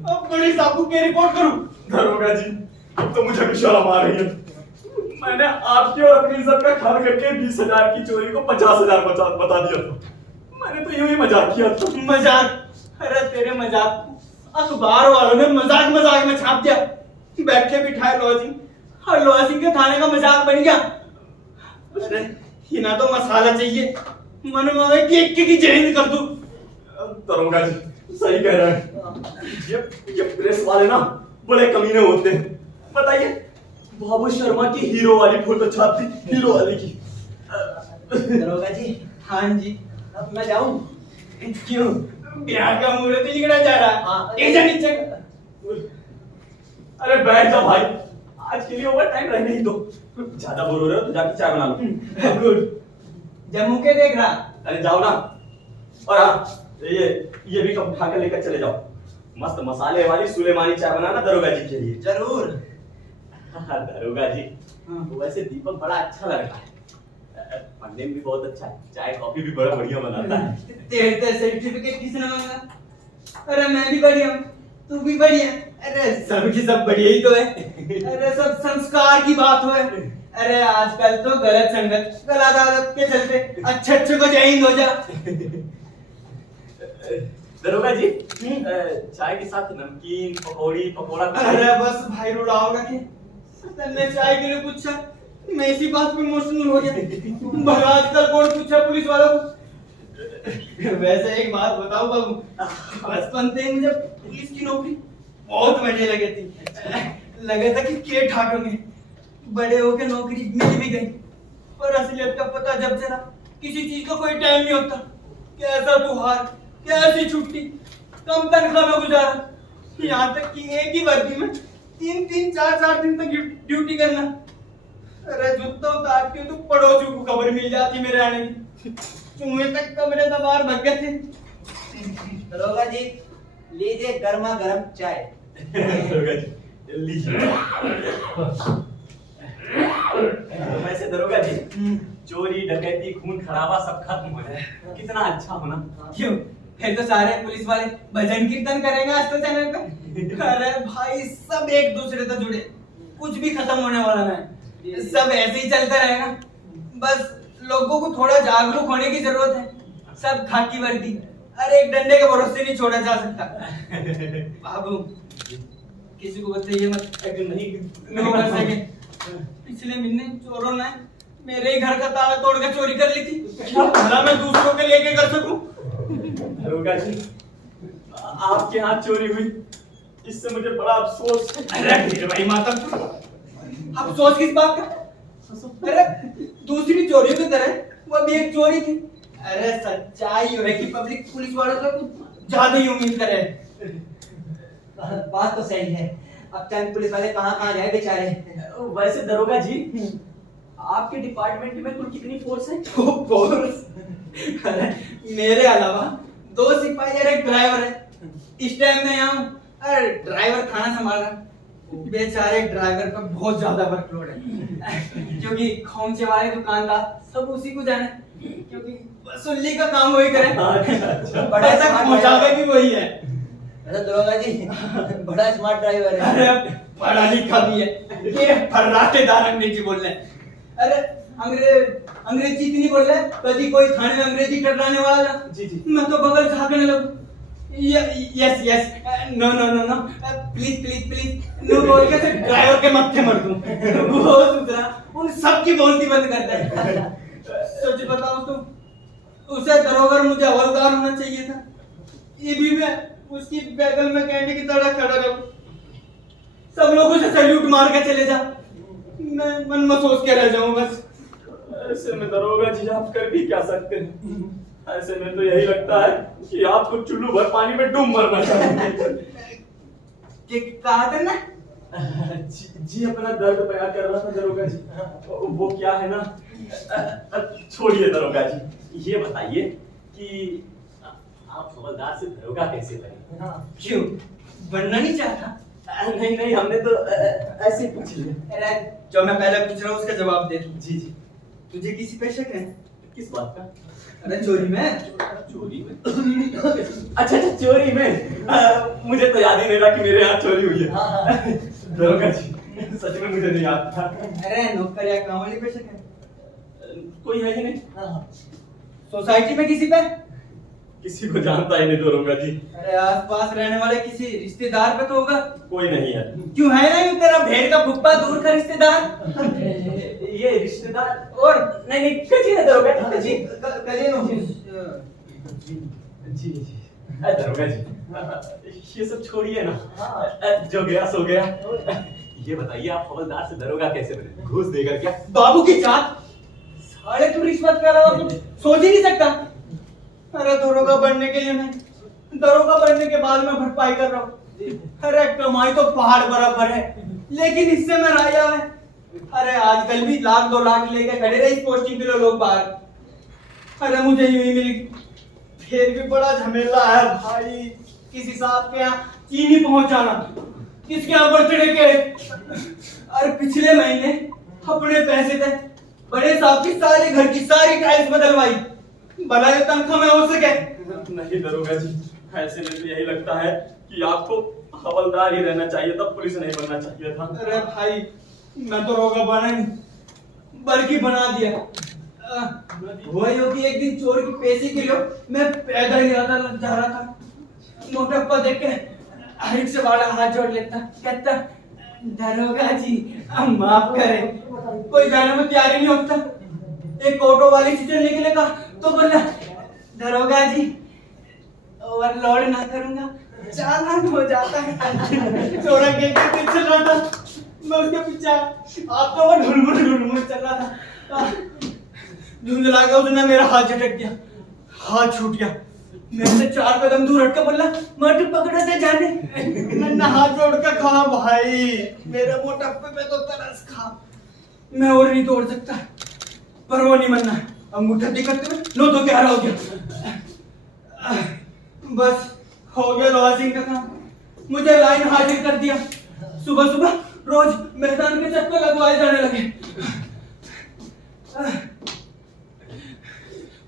अब पुलिस आपको क्या रिपोर्ट करूं? दरोगा जी अब तो मुझे भी शर्म आ रही है। मैंने आपकी और अपनी इज्जत का ख्याल करके 20,000 की चोरी को 50,000 बता दिया था। मैंने तो यूं ही मजाक किया था। मजाक? अरे तेरे मजाक अखबार वालों ने मजाक में छाप दिया। बैठे बिठाए लॉजिंग और लॉजिंग के थाने का मजाक बन गया। अरे ये ना तो मसाला चाहिए, मन में केक की जहन कर दूं। दरोगा जी सही कह रहे हैं, ये प्रेस वाले ना बड़े कमीने होते हैं। बताइए बाबू शर्मा की हीरो वाली फोटो छाप दी, हीरो वाली की। दरोगा जी। हाँ जी। अब मैं जाऊं? क्यों? ब्याह का मुहूर्त निकला जा रहा है। हाँ। नीचे अरे बैठ जा भाई, आज के लिए ओवर टाइम रहने ही दो। ज्यादा बोर हो रहे हो तो जाके चाय बना लो। गुड। जम्मू के देख रहा। अरे जाओ ना। और हाँ ये भी कब उठा कर लेकर चले जाओ। मस्त मसाले वाली सुलेमानी चाय बनाना दरोगा जी के लिए। जरूर। दरोगा जी वैसे दीपक बड़ा अच्छा लग रहा है, पढ़ने में भी बहुत अच्छा है, चाय कॉफी भी बड़ा बढ़िया बनाता है। तेरे सर्टिफिकेट किसने मांगा? अरे मैं भी बढ़िया हूँ, तू भी बढ़िया। अरे सबकी सब बढ़िया ही तो है। अरे सब संस्कार की बात हो है। अरे आजकल तो गलत संगत गलत आदत के चलते अच्छे को जय हिंद हो जा। दरोगा जी चाय के साथ नमकीन पकौड़ी पकौड़ा अरे बस भाई रुलाओगा कि तन्ने चाय के लिए पूछा, मैं इसी बात पे इमोशनल हो गया। भला आजकल कौन पूछा पुलिस वालों को। वैसे एक बात बताओ बाबू, बचपन से मुझे पुलिस की नौकरी बहुत मजे लगे थी। लगा था कि के ठाकोगे, बड़े होके नौकरी मिल भी गई, पर असलियत का पता जब चला किसी चीज का कोई टाइम नहीं होता। कैसा त्योहार, कैसी छुट्टी, कम तनख्वाह में गुजारा, यहाँ तक कि एक ही वर्दी में 3-3 4-4 दिन तक ड्यूटी करना। अरे जूता उतार के तो पड़ोसियों को खबर मिल जाती मेरे आने की, चूहे तक कमरे दबार भग गए थे। दरोगा जी लीजिए गर्मा गर्म चाय। दरोगा जी लीजिए। वैसे दरोगा जी चोरी डकैती खून खराबा सब खत्म हो जाए कितना अच्छा होना। क्यों, फिर तो सारे पुलिस वाले भजन कीर्तन करेंगे आज तो चैनल पे। अरे भाई सब एक दूसरे से जुड़े, कुछ भी खत्म होने वाला नहीं, सब ऐसे ही चलता रहेगा। बस लोगों को थोड़ा जागरूक होने की जरूरत है। सब खाकी वर्दी, अरे एक डंडे के भरोसे नहीं छोड़ा जा सकता। बाबू किसी को बताइए मत, नहीं कर सके। पिछले महीने चोरों ने मेरे ही घर का ताला तोड़ के चोरी कर ली थी। भला मैं दूसरों के लिए क्या कर सकूं? दरोगा जी आपके यहाँ चोरी हुई, इससे मुझे बड़ा अफसोस है। अरे मेरे भाई माता, अफसोस किस बात का? अरे दूसरी चोरियों की तरह वो भी एक चोरी थी। अरे सच्चाई ये है कि पब्लिक पुलिस वालों से कुछ ज्यादा ही उम्मीद करे। बात तो सही है, अब चंद पुलिस वाले कहाँ कहाँ जाए बेचारे। वैसे दरोगा जी आपके डिपार्टमेंट में कुल कितनी फोर्स है? तो फोर्स, अरे मेरे अलावा 2 सिपाही और एक ड्राइवर है। इस टाइम में यहाँ हूँ। अरे ड्राइवर खाना संभाल रहा है। बेचारे ड्राइवर का बहुत ज्यादा वर्कलोड है, क्योंकि खोमचे वाले दुकानदार सब उसी को जाने, क्योंकि वसूली का काम वही करे। बड़ा तक पहुंचावे भी वही है। अरे दरोगा जी बड़ा स्मार्ट ड्राइवर है। अरे पढ़ा लिखा भी है, ये फर्राटेदार अंग्रेजी बोल रहे हैं। अरे अंग्रेजी इतनी बोल रहे हैं, कभी कोई थाने में अंग्रेजी टकराने वाला जी मैं तो बगल झाँकने लगूं। Yes yes, no no no no, please please please no बोल के ड्राइवर के मत्थे मर दूं। वो दूसरा उन सब की बोलती बंद करता है। सच बताओ तो उसे दरोगा मुझे हवलदार होना चाहिए था। ये भी मैं उसकी बगल में कैंडी की तरह खड़ा रहूं, सब लोगों से सैल्यूट मार के चले जा, मैं मन में सोच के रह जाऊं बस। ऐसे में दरोगा जी आप कर भी क्या सकते हैं? ऐसे में तो यही लगता है कि आपको चुल्लू भर पानी में डूब मरना चाहिए। कहा था ना? जी अपना दर्द बयां कर रहा था दरोगा जी। वो क्या है ना, छोड़िए दरोगा जी, ये बताइए कि आप हवलदार से दरोगा कैसे बने? क्यों, बनना नहीं चाहता? नहीं नहीं, हमने तो ऐसे ही पूछ लिया। अरे जो मैं पहले पूछ रहा हूँ उसका जवाब दे। जी जी। तुझे किसी पे शक है? किस बात का? अरे चोरी में। चोरी में? अच्छा अच्छा चोरी में। मुझे तो याद ही नहीं रहा कि मेरे यहाँ चोरी हुई है। दरोगा जी सच में मुझे नहीं याद था। अरे नौकर या कांवली पे शक है? कोई है ही नहीं। सोसाइटी में किसी पे? किसी को जानता ही नहीं दरोगा जी। अरे आसपास रहने वाले किसी रिश्तेदार पे तो होगा? कोई नहीं है। क्यों है नहीं तेरा भेड़ का फुप्पा दूर का रिश्तेदार? ये रिश्तेदार और नहीं नहीं कजी है दरोगा जी। जी जी दरोगा जी ये सब छोड़िए ना, जो गया सो गया। ये बताइए आप हवलदार से दरोगा कैसे बने? घूस देकर क्या? बाबू की जात, साले तू रिश्वत के अलावा कुछ सोच ही नहीं सकता। अरे दरोगा बनने के लिए नहीं, दरोगा बनने के बाद मैं भरपाई कर रहा हूँ। अरे कमाई तो पहाड़ बराबर है, लेकिन इससे मैं राया है। अरे आजकल भी 1-2 लाख लेके खड़े रहे इस पोस्टिंग के लिए लोग बाहर। अरे मुझे यूं ही मिली, फिर भी बड़ा झमेला है भाई। किसी साहब के यहाँ चीनी पहुंचाना, किसके यहाँ बर्थडे केक। अरे पिछले महीने अपने पैसे थे बड़े साहब की सारी घर की सारी टाइल्स बदलवाई, भला ये तनख्वाह में हो सके। नहीं दरोगा जी, ऐसे में तो यही लगता है कि आपको हवलदार ही रहना चाहिए था, पुलिस नहीं बनना चाहिए था। अरे भाई मैं तो रोगा बना नहीं बल्कि बना दिया। हुआ यूं कि एक दिन चोर की पेशी के लिए मैं पैदल जा रहा था। मोटप्पा देख के हाइट से बड़ा हाथ जोड़ लेता, कहता दरोगा जी अब माफ करें, कोई जाने में तैयार ही नहीं होता। एक ऑटो वाली से चलने के लिए कहा तो बोला दरोगा जी ओवरलोड ना करूंगा, चालान हो जाता है। चोरा के पीछे चल रहा था, मैं उसके पीछे आता हुआ ढुलमुल चल रहा था। धुंधला के उसने मेरा हाथ झटक दिया, हाथ छूट गया। मेरे से 4 कदम दूर हटकर बोला मट पकड़ा दे जाने। मैंने हाथ जोड़ कर कहा भाई मेरे मोटप्पे पे तो तरस खा, मैं और नहीं तोड़ सकता, पर वो नहीं मानना। अंगूठा दिखाते हुए लो तो क्या हो गया, बस हो गया लोहा सिंह का काम। मुझे लाइन हाजिर कर दिया। सुबह सुबह रोज मैदान के चक्कर लगवाए जाने लगे।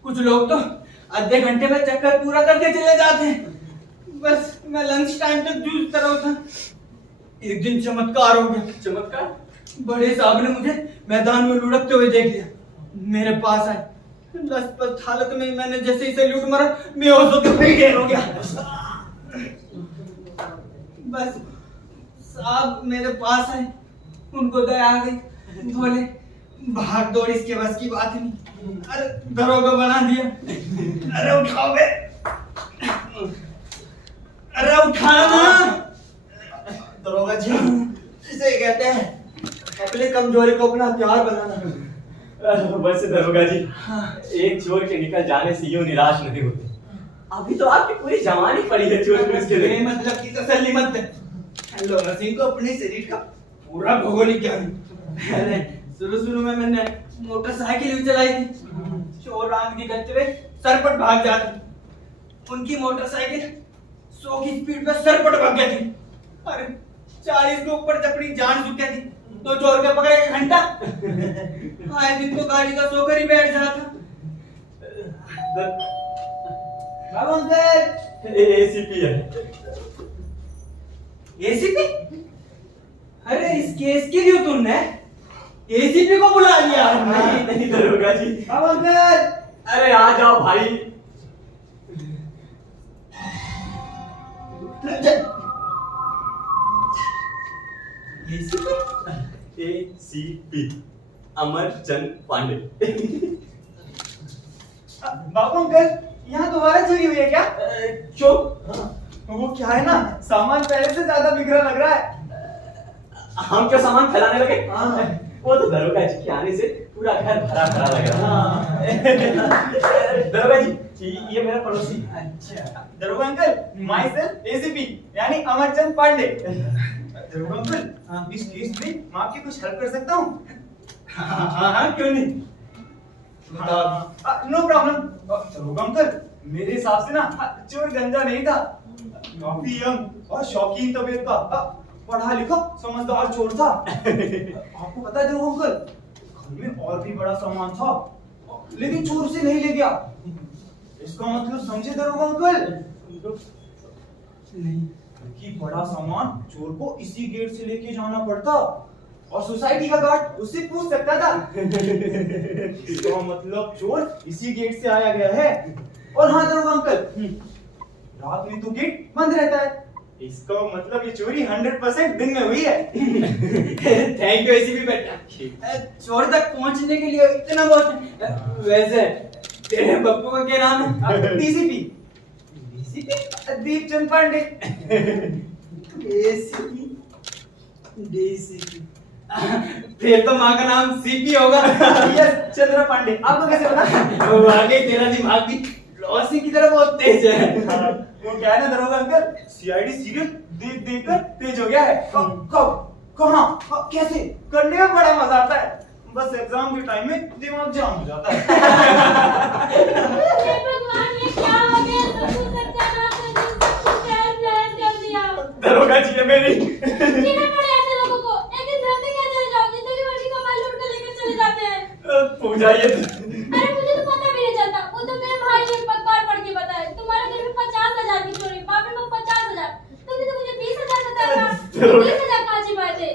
कुछ लोग तो आधे घंटे में चक्कर पूरा करके चले जाते हैं। बस मैं लंच टाइम तक जूझता रहा था। एक दिन चमत्कार हो गया। चमत्कार? बड़े साहब ने मुझे मैदान में लुढ़कते हुए देख लिया, मेरे पास आए। लसपस हालत में मैंने जैसे ही सैल्यूट मारा, बेहोश होकर फिर ढेर हो गया। बस साहब मेरे पास आए, उनको दया आ गई, बोले भाग दौड़ इसके बस की बात नहीं। अरे दरोगा बना दिया। अरे उठाओ बे, अरे उठाओ ना। दरोगा जी इसे कहते हैं अपनी कमजोरी को अपना हथियार बनाना। वैसे दरोगा जी, एक चोर के निकल जाने से यूं निराश नहीं होते। अभी तो आपकी पूरी जवानी पड़ी है चोर पुलिस के लिए। मतलब की तसल्ली मत दे। लोहा सिंह को अपने शरीर का पूरा भौगोलिक ज्ञान। अरे शुरू में मैंने मोटरसाइकिल भी चलाई थी। चोर आंख दिखाते हुए सरपट भाग जाती, उनकी मोटरसाइकिल 100 की स्पीड पे सरपट भाग गई थी। अरे 40 के ऊपर जब अपनी जान चुकी थी तो चोर के पकड़े 1 घंटा। आए दिन तो गाड़ी का सोकर ही बैठ जाता। बाबू अंकल, एसीपी है। एसीपी? अरे इस केस के लिए तुमने एसीपी को बुला लिया? नहीं दरोगा जी। बाबू अंकल, अरे आ जाओ भाई। एसीपी अमरचंद पांडे। बाबू अंकल, यहाँ दोबारा चोरी हुई है क्या? क्यों? वो क्या है ना, सामान पहले से ज्यादा बिखरा लग रहा है। हम क्या सामान फैलाने लगे? वो तो दरोगा जी के आने से पूरा घर भरा भरा लग रहा है। दरोगा जी, ये मेरा पड़ोसी। अच्छा दरोगा अंकल, माई सेल्फ एसीपी यानी अमरचंद पांडे। दरोगा अंकल, इस केस में मैं आपकी कुछ हेल्प कर सकता हूँ? हाँ क्यों नहीं। No problem. दरोगा अंकल, मेरे हिसाब से ना चोर गंजा नहीं था, काफी यंग और शौकीन तबीयत का पढ़ा लिखा समझदार चोर था। आपको पता है दरोगा अंकल, घर में और भी बड़ा सामान था लेकिन चोर से नहीं ले गया। इसका मतलब समझे दरोगा अंकल? नहीं। कि बड़ा सामान चोर को इसी गेट से लेके जाना पड़ता और सोसाइटी का गार्ड उससे पूछ सकता था। इसका मतलब चोर इसी गेट से आया गया है। और हाँ दरोगा अंकल, रात में तो गेट बंद रहता है, इसका मतलब ये चोरी 100% दिन में हुई है। थैंक यू एसीपी बेटा। चोर तक पहुंचने के लिए इतना बहुत। वैसे तेरे बप्पू का क्या नाम है? DCP Deepchand Pandey. ACP DCP, फिर तो माँ का नाम सीपी होगा। यस, चंद्रा पांडे। आपको कैसे पता? वाकई तेरा दिमाग भी लॉसी की तरह बहुत तेज है। वो क्या है ना दरोगा अंकल, सीआईडी सीरियल देख देख कर तेज हो गया है। कब कहाँ कैसे करने में बड़ा मजा आता है, बस एग्जाम के टाइम में दिमाग जाम हो जाता है। हे भगवान, ये क्या हो गया? सब कुछ सत्यानाश हो गया, सब कुछ तहस-नहस कर दिया। दरोगा जी है मेरी। जीना पड़े ऐसे लोगों को। एक दिन घर से क्या चले जाओ, जिंदगी भर की कमाई लूट कर लेकर चले जाते हैं। पूजा ये अरे मुझे तो पता भी नहीं चलता, वो तो मेरे भाई ने अखबार पढ़ के बताया तुम्हारे घर में 50,000 की चोरी। बाप रे बाप, 50,000। तुमने तो मुझे 20,000 बताया था। 20,000 कहाँ छिपाए थे?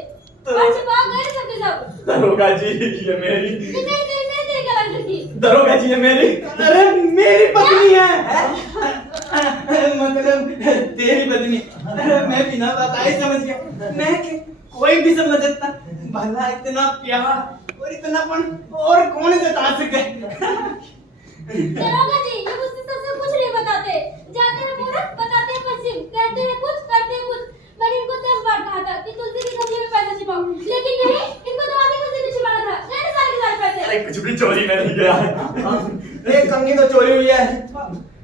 कहाँ छिपा गए सबके सब? दरोगा जी ये मेरी। ये तेरी क्या लग रही थी? दरोगा जी ये मेरी। अरे मेरी पत्नी है। मतलब जरूरत नहीं। अरे मैं बिना बताए समझ गया। मैं के कोई भी समझ सकता। भला इतना प्यार और इतनापन और कौन जता सके। दरोगा जी, ये मुझसे सबसे कुछ नहीं बताते। जाते हैं पूरब, बताते हैं पश्चिम, कहते हैं कुछ, करते हैं कुछ। मैंने इनको 10 बार कहा था कि तुलसी की गमले में पैसा छिपाओ, लेकिन नहीं, इनको तो आगे किसी ने छिपाना था। गए सारे पैसे। अरे कुछ भी चोरी में नहीं गया है। एक कंगी तो चोरी हुई है।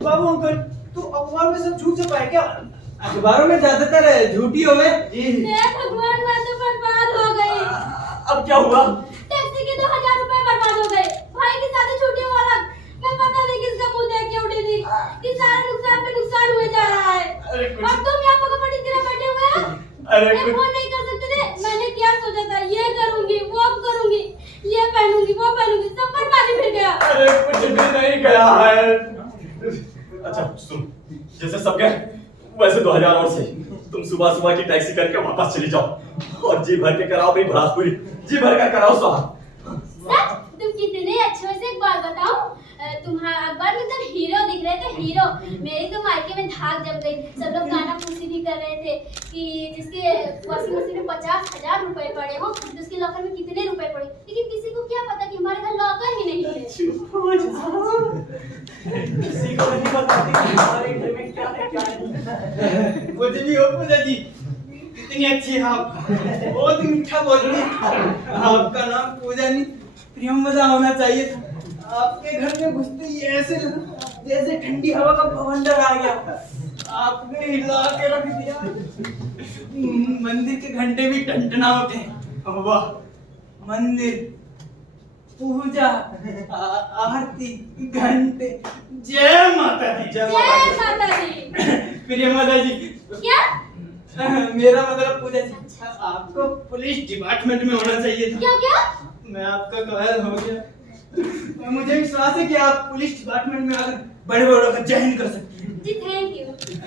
बाबू अंकल, तू अखबार में सब झूठ छपाए क्या? अखबारों में ज्यादातर झूठी हो गए। मेरा भगवान, मैं तो बर्बाद हो गई। अब क्या हुआ? टैक्सी के 2000 रुपए बर्बाद हो गए। भाई की शादी छूटी हुआ अलग। मैं पता नहीं किसका मुंह देख के उठी थी कि सारा नुकसान पे नुकसान हुए जा रहा है। अरे कुछ- और तुम यहाँ पकड़ की तरह बैठे हुए हो। अरे मैं कुछ- फोन नहीं कर सकते थे। मैंने क्या सोचा था, ये करूंगी, वो करूंगी, ये पहनूंगी, वो पहनूंगी, सब पर पानी फिर गया। अरे कुछ भी नहीं गया है। अच्छा सुन, जैसे सब गए वैसे 2000 और सही। तुम सुबह सुबह की टैक्सी करके वापस चली जाओ और जी भर के कराओ भाई भड़ासपुरी, जी भर का कराओ स्वाद। सच? तुम कितने अच्छे से एक बात बताओ, तुम्हारा अखबार में एकदम हीरो दिख रहे थे, हीरो। मेरे तो मायके में धाक जम गई। सब लोग गाना पूछी भी कर रहे थे कि जिसके वॉशिंग मशीन में 50,000 रुपए पड़े हो, जिसके लॉकर में कितने रुपए पड़े। लेकिन किसी को क्या पता कि हमारे घर लॉकर ही नहीं है। किसी को नहीं बताती कि हमारे घर में क्या है क्या नहीं। कुछ भी हो पूजा जी, कितनी अच्छी है आप। बहुत मीठा बोल रही हैं। आपका नाम पूजा नहीं प्रियंवदा होना चाहिए था। आपके घर में घुसते ही ऐसे लगा जैसे ठंडी हवा का बवंडर आ गया। आपने हिला के रख दिया। मंदिर के घंटे भी टंटना उठे। वाह, मंदिर, पूजा, आरती, घंटे। जय माता दी, जय जय माता माता दी। दी। प्रियंवदा जी, क्या? मेरा मतलब पूजा जी, आपको पुलिस डिपार्टमेंट में होना चाहिए था। क्या क्या? मैं आपका कायल हो गया। मुझे विश्वास है कि आप पुलिस डिपार्टमेंट में आकर बड़े बड़ों का जय हिंद कर सकती हैं। जी थैंक यू।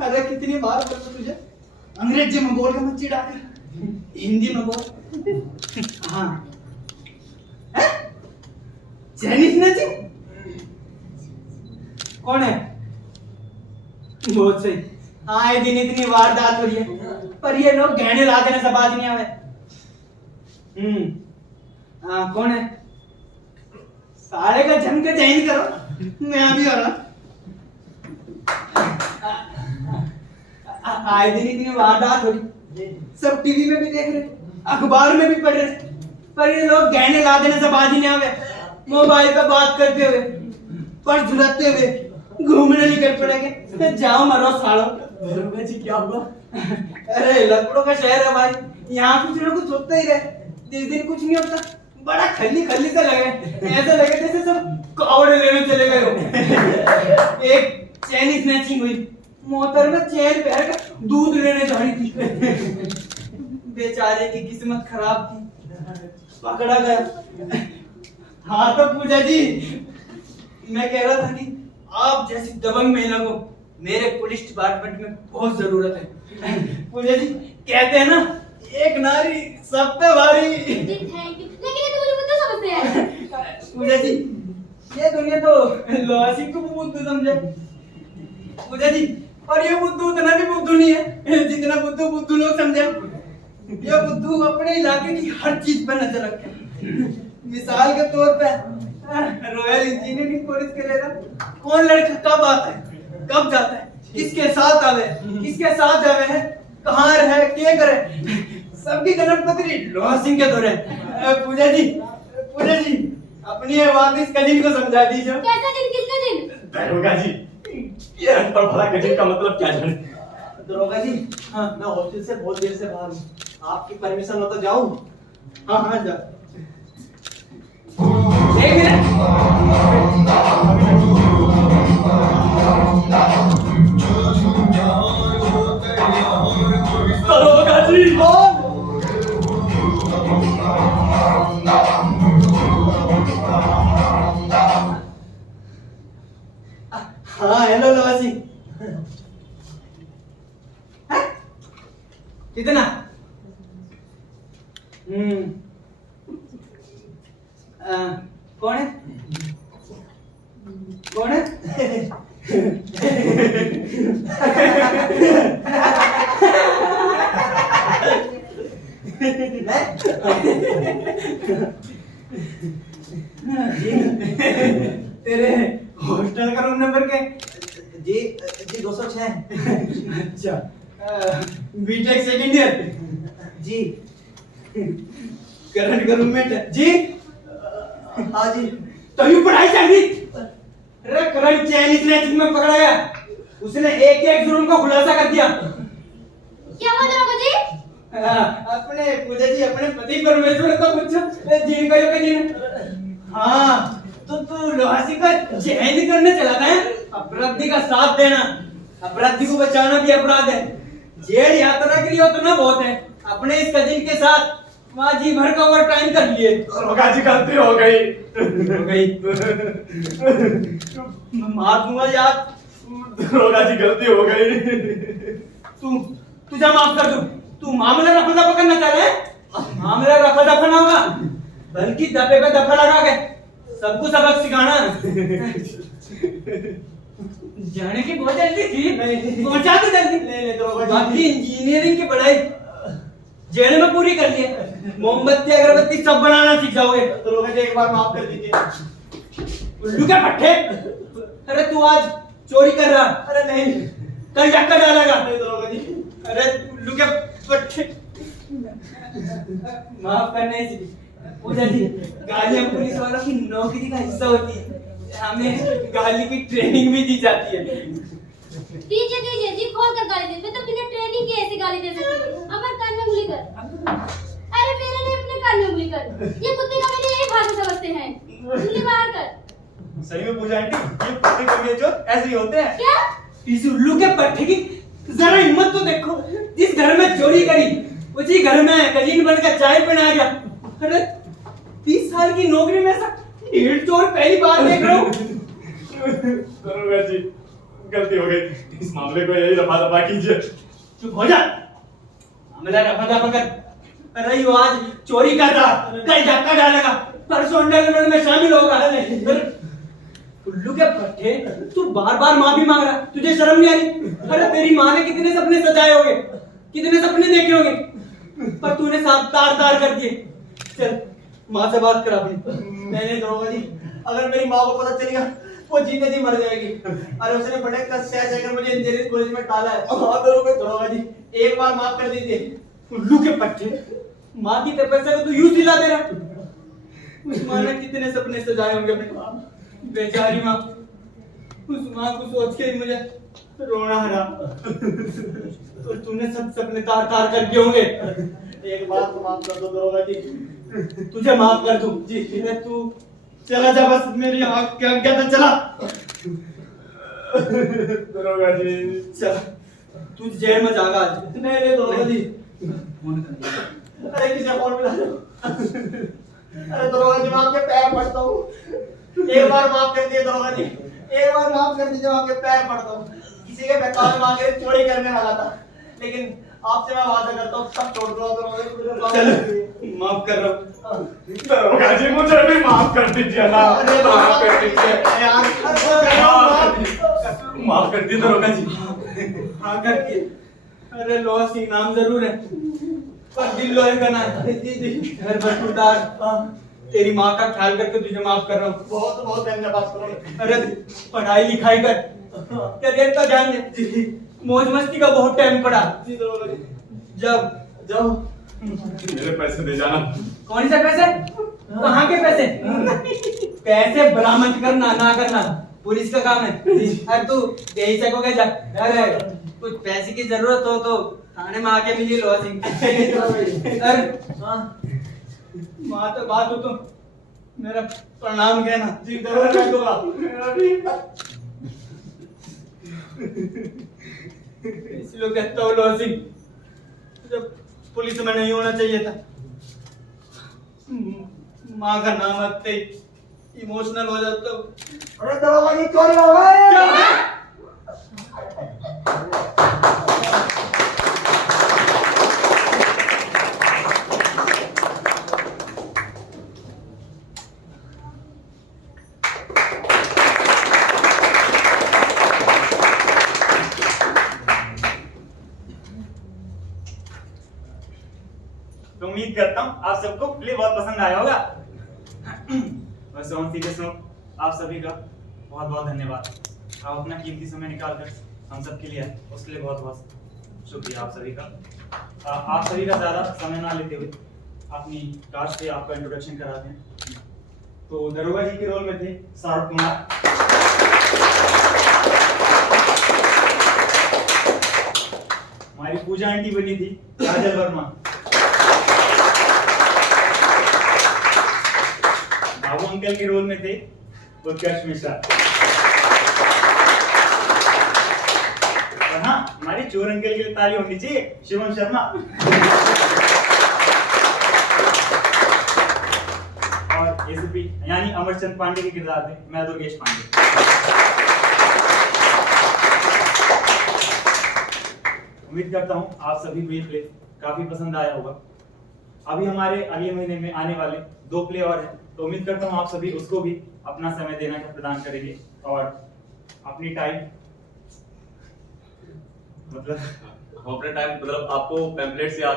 अरे कितनी बार बोलता तुझे, अंग्रेजी में बोल के मत चिढ़ा कर, हिंदी में बोल। हाँ, चाइनीज नाचिंग कौन है? बहुत सही। आए दिन इतनी वारदात हो रही है, पर ये लोग गहने ला देने से बात नहीं आवे। कौन है? सारे का जम के चेंज करो, मैं अभी आ रहा। आए दिन इतनी वारदात हो रही, सब टीवी में भी देख रहे, अखबार में भी पढ़ रहे, पर ये लोग गहने ला देने से बात ही नहीं आवे। मोबाइल पे बात करते हुए, पर्स झुलाते हुए घूमने निकल पड़ेंगे। जाओ मरो सालो। दरोगा जी क्या हुआ? अरे लकड़ों का शहर है भाई, यहाँ कुछ ना कुछ होता ही रहे। जिस दिन कुछ नहीं होता, बड़ा खल्ली खल्ली सा लगे, ऐसा लगे जैसे सब कावड़ लेने चले गए हो। एक चैन स्नैचिंग हुई, मोहतर में चैन पहन कर दूध लेने जा रही थी। बेचारे की किस्मत खराब थी, पकड़ा गया। हाँ तो पूजा जी, मैं कह रहा था कि आप जैसी दबंग महिला को मेरे पुलिस डिपार्टमेंट में बहुत जरूरत है। पूजा जी कहते हैं ना, एक नारी सब पे भारी। जी थैंक यू। लेकिन ये तो मुझे बुद्धू समझते हैं। पूजा जी, ये दुनिया तो लोहा सिंह को बुद्धू समझे। पूजा जी, और ये बुद्धू उतना भी बुद्धू नहीं है जितना बुद्धू बुद्धू लोग समझे। ये बुद्धू अपने इलाके की हर चीज पर नजर रखे। मिसाल के तौर पे रॉयल इंजीनियरिंग कॉलेज के लेकर कौन लड़का कब आता है, कब जाता है, किसके साथ आवे, किसके साथ जावे है, कहाँ है, क्या करे, सबकी जन्म पत्री लोहा सिंह के दौरे। पूजा जी, पूजा जी, अपनी बात इस कजिन को समझा दीजिए। कैसा जिन, किसका जिन? दरोगा जी, ये अनपढ़ भला गजब का मतलब क्या जाने? दरोगा जी, हाँ, मैं हॉस्टल से बहुत देर से बाहर हूँ, आपकी परमिशन हो तो जाऊँ? हाँ हाँ जा। एक मिनट। दरोगा जी, कौन? हाँ हेलो लोहा सिंह। हैं? कितना? कौन है? कौन है? तेरे हॉस्टल का रूम नंबर क्या है? जी 206। अच्छा बीटेक सेकंड ईयर जी करंट का रूममेट है जी। हाँ जी। तभी पढ़ाई चल रही। अरे करंट चाइनीज स्नैचिंग में पकड़ा गया, उसने एक जुर्म को खुलासा कर दिया। क्या हुआ दरोगा जी? अपने पूजा जी अपने पति परमेश्वर को पूछो जिन का योग जिन। हाँ तो लोहा सिंह का चयन करने चला था, अपराधी का साथ देना, अपराधी को बचाना भी अपराध है। जेल यात्रा के लिए उतना बहुत है। अपने इस कजिन के साथ वहाँ जी भर का ओवर टाइम कर लिए। दरोगा जी गलती हो गई। हो गई मार दूंगा यार। दरोगा जी गलती हो गई। तुझे माफ कर दूं। तू मामला रफा दफा करना चाह रहा है? मामला रफा दफा ना होगा, बल्कि दफे पे दफा लगा के सबको सबक सिखाना। जाने की बहुत जल्दी थी, पहुंचा दे जल्दी। बाकी इंजीनियरिंग की पढ़ाई जेल में पूरी कर लिए, मोमबत्ती अगरबत्ती सब बनाना सीख जाओगे। तो लोग एक बार माफ कर दीजिए। उल्लू के पट्टे, अरे तू आज चोरी कर रहा? अरे नहीं कल धक्का डालेगा। नहीं दरोगा जी। अरे उल्लू के पट्टे, माफ करने से पूजा जी गालियां पुलिस वालों की नौकरी का हिस्सा होती है। हमें गाली की ट्रेनिंग भी दी जाती है। दीजिए दीजिए जी, खोल कर गाली दे। मैं तो बिना ट्रेनिंग के ऐसे गाली दे सकती हूँ। अमर कान में उंगली कर। अरे मेरे नहीं, अपने कान में उंगली कर। ये कुत्ते का मैंने यही भाषा समझते हैं। उंगली बाहर कर। सही में पूजा आंटी, ये कुत्ते कभी जो ऐसे ही होते हैं। क्या? इस उल्लू के पट्टे की जरा हिम्मत तो देखो। जिस घर में चोरी करी उसी घर में कजीन बनकर चाय पीने आ गया। अरे 30 साल की नौकरी में ऐसा ढीठ चोर पहली बार देख रहा हूँ। दरोगा जी गलती हो गई, इस मामले को यही रफा दफा कीजिए। चुप हो जा, मामला रफा दफा कर। अरे यो आज चोरी कर रहा, कल धक्का डालेगा, परसों अंडरग्राउंड में शामिल होगा। उल्लू के पट्टे, तू बार बार माफी मांग रहा, तुझे शर्म नहीं आ रही? अरे तेरी माँ ने कितने सपने सजाए होंगे, कितने सपने देखे होंगे, पर तूने सब तार तार कर दिए। चल माँ से बात कर अपनी। नहीं दरोगा जी, अगर मेरी माँ को पता चलेगा वो जीते जी मर जाएगी। अरे उसने बड़े कष्ट से आकर मुझे इंजीनियरिंग कॉलेज में डाला है। हाँ दरोगा जी, एक बार माफ कर दीजिए। उल्लू के पट्टे, माँ की तपस्या को तू यूं सिला दे रहा। उस माँ ने कितने सपने सजाए होंगे अपने, बेचारी माँ। उस माँ को सोच के ही मुझे रोना आ रहा। और तूने सब सपने तार तार कर दिए होंगे। एक बार तो माफ कर दो दरोगा जी। तुझे माफ कर दूं जी। तू चला जा, बस मेरी आँख के आगे तो चला। दरोगा जी चल तू जेल में जागा आज। नहीं दरोगा जी। फोन कर। अरे किसे फोन मिला दो। अरे दरोगा जी, मैं आपके पैर पड़ता हूँ। एक बार माफ कर दिए दरोगा जी, एक बार माफ कर दीजिए। मैं आपके पैर पड़ता हूँ। किसी के बेकार मांगे चोरी करने वाला था, लेकिन आपसे मैं वादा करता हूँ सब छोड़ दो दरोगा जी। चल माफ कर रहा हूँ। दरोगा जी मुझे भी माफ कर दीजिए ना। अरे माफ कर दीजिए। यार, माफ कर दीजिए दरोगा जी। हाँ कर दिए। अरे लोहा सिंह नाम जरूर है, पर दिल लोहे का ना है। घर भर खुदार, तेरी माँ का ख्याल करके तुझे माफ कर रहा हूँ। बहुत बहुत धन्यवाद करोगे। अरे पढ़ाई लिखाई कर, करियर का ध्यान दे। मौज मस्ती का बहुत टाइम पड़ा। जी दरोगा जी। जब जाओ। मेरे पैसे दे जाना। कौन से पैसे? कहाँ के पैसे? पैसे बरामद करना ना करना पुलिस का काम है। अरे तू यही सकोगे जा। अरे कुछ पैसे की जरूरत हो तो थाने में आके मिलिए लोहा सिंह। अरे माँ तो बात हो तो मेरा प्रणाम कहना। जी जरूर कर दूंगा। इसलिए कहता हूँ लोहा सिंह, जब पुलिस में नहीं होना चाहिए था। माँ का नाम आते इमोशनल हो जाता हूँ। अरे दरोगा जी चोरी हो गई। करता हूँ आप सबको प्ले बहुत पसंद आया होगा। वैसे ऑन सीरियस नोट आप सभी का बहुत बहुत धन्यवाद। आप अपना कीमती समय निकालकर हम सब के लिए आए, उसके लिए बहुत बहुत शुक्रिया आप सभी का। आप सभी का ज़्यादा समय ना लेते हुए अपनी कास्ट पे आपका इंट्रोडक्शन कराते हैं। तो दरोगा जी के रोल में थे शाहरुख कुमार, हमारी पूजा आंटी बनी थी काजल वर्मा, बाबू अंकल के रोल में थे उत्कर्ष मिश्रा, और हाँ हमारे चोर अंकल के लिए ताली होनी चाहिए, शिवम शर्मा। और एसीपी यानी अमरचंद पांडे के किरदार में मैं दुर्गेश पांडे। उम्मीद करता हूँ आप सभी को ये प्ले काफी पसंद आया होगा। अभी हमारे अगले महीने में आने वाले 2 प्ले और हैं, तो उम्मीद करता हूँ आप सभी उसको भी अपना समय देना प्रदान करेंगे और अपनी टाइम मतलब हम अपने टाइम मतलब आपको पैम्पलेट्स या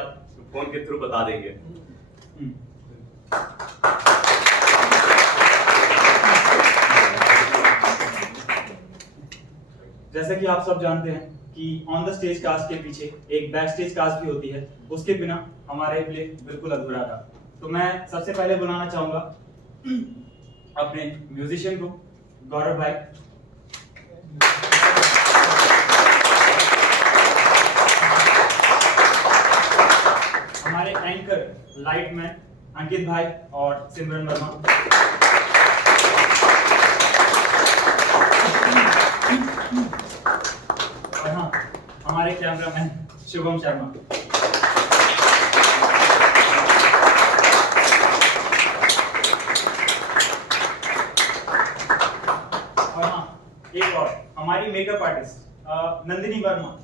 फोन के थ्रू बता देंगे। जैसा कि आप सब जानते हैं कि ऑन द स्टेज कास्ट के पीछे एक बैक स्टेज कास्ट भी होती है, उसके बिना हमारा ये प्ले बिल्कुल अधूरा था। तो मैं सबसे पहले बुलाना चाहूंगा अपने म्यूजिशियन को, गौरव भाई। हमारे एंकर लाइटमैन अंकित भाई और सिमरन वर्मा। और हाँ हमारे कैमरामैन शुभम शर्मा। और हाँ एक और हमारी मेकअप आर्टिस्ट नंदिनी वर्मा।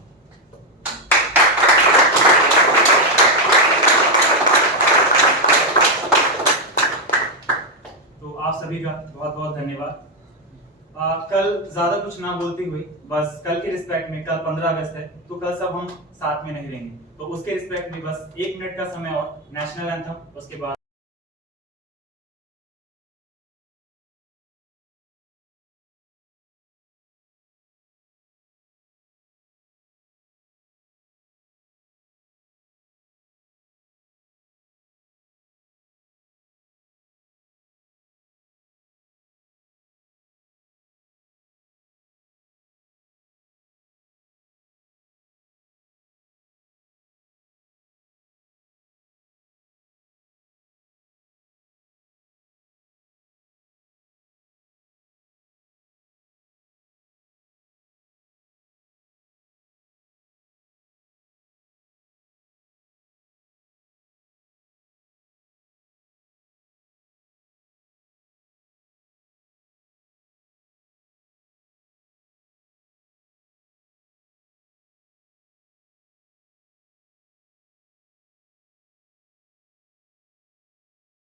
तो आप सभी का बहुत बहुत धन्यवाद। कल ज्यादा कुछ ना बोलते हुए बस कल के रिस्पेक्ट में, कल 15 अगस्त है तो कल सब हम साथ में नहीं रहेंगे, तो उसके रिस्पेक्ट में बस 1 मिनट का समय और नेशनल एंथम, उसके बाद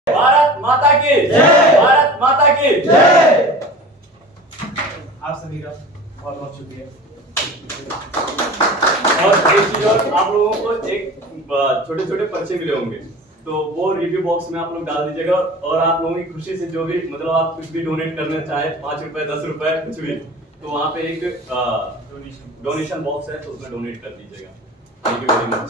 भारत माता की जय, भारत माता की जय। आप सभी का बहुत बहुत शुक्रिया। और एक चीज और, आप लोगों को एक छोटे छोटे पर्चे मिले होंगे, तो वो रिव्यू बॉक्स में आप लोग डाल दीजिएगा। और आप लोगों की खुशी से जो भी मतलब आप कुछ भी डोनेट करना चाहे, 5 रुपए 10 रुपए कुछ भी, तो वहाँ पे एक डोनेशन बॉक्स है, तो उसमें डोनेट कर दीजिएगा। Thank you very much.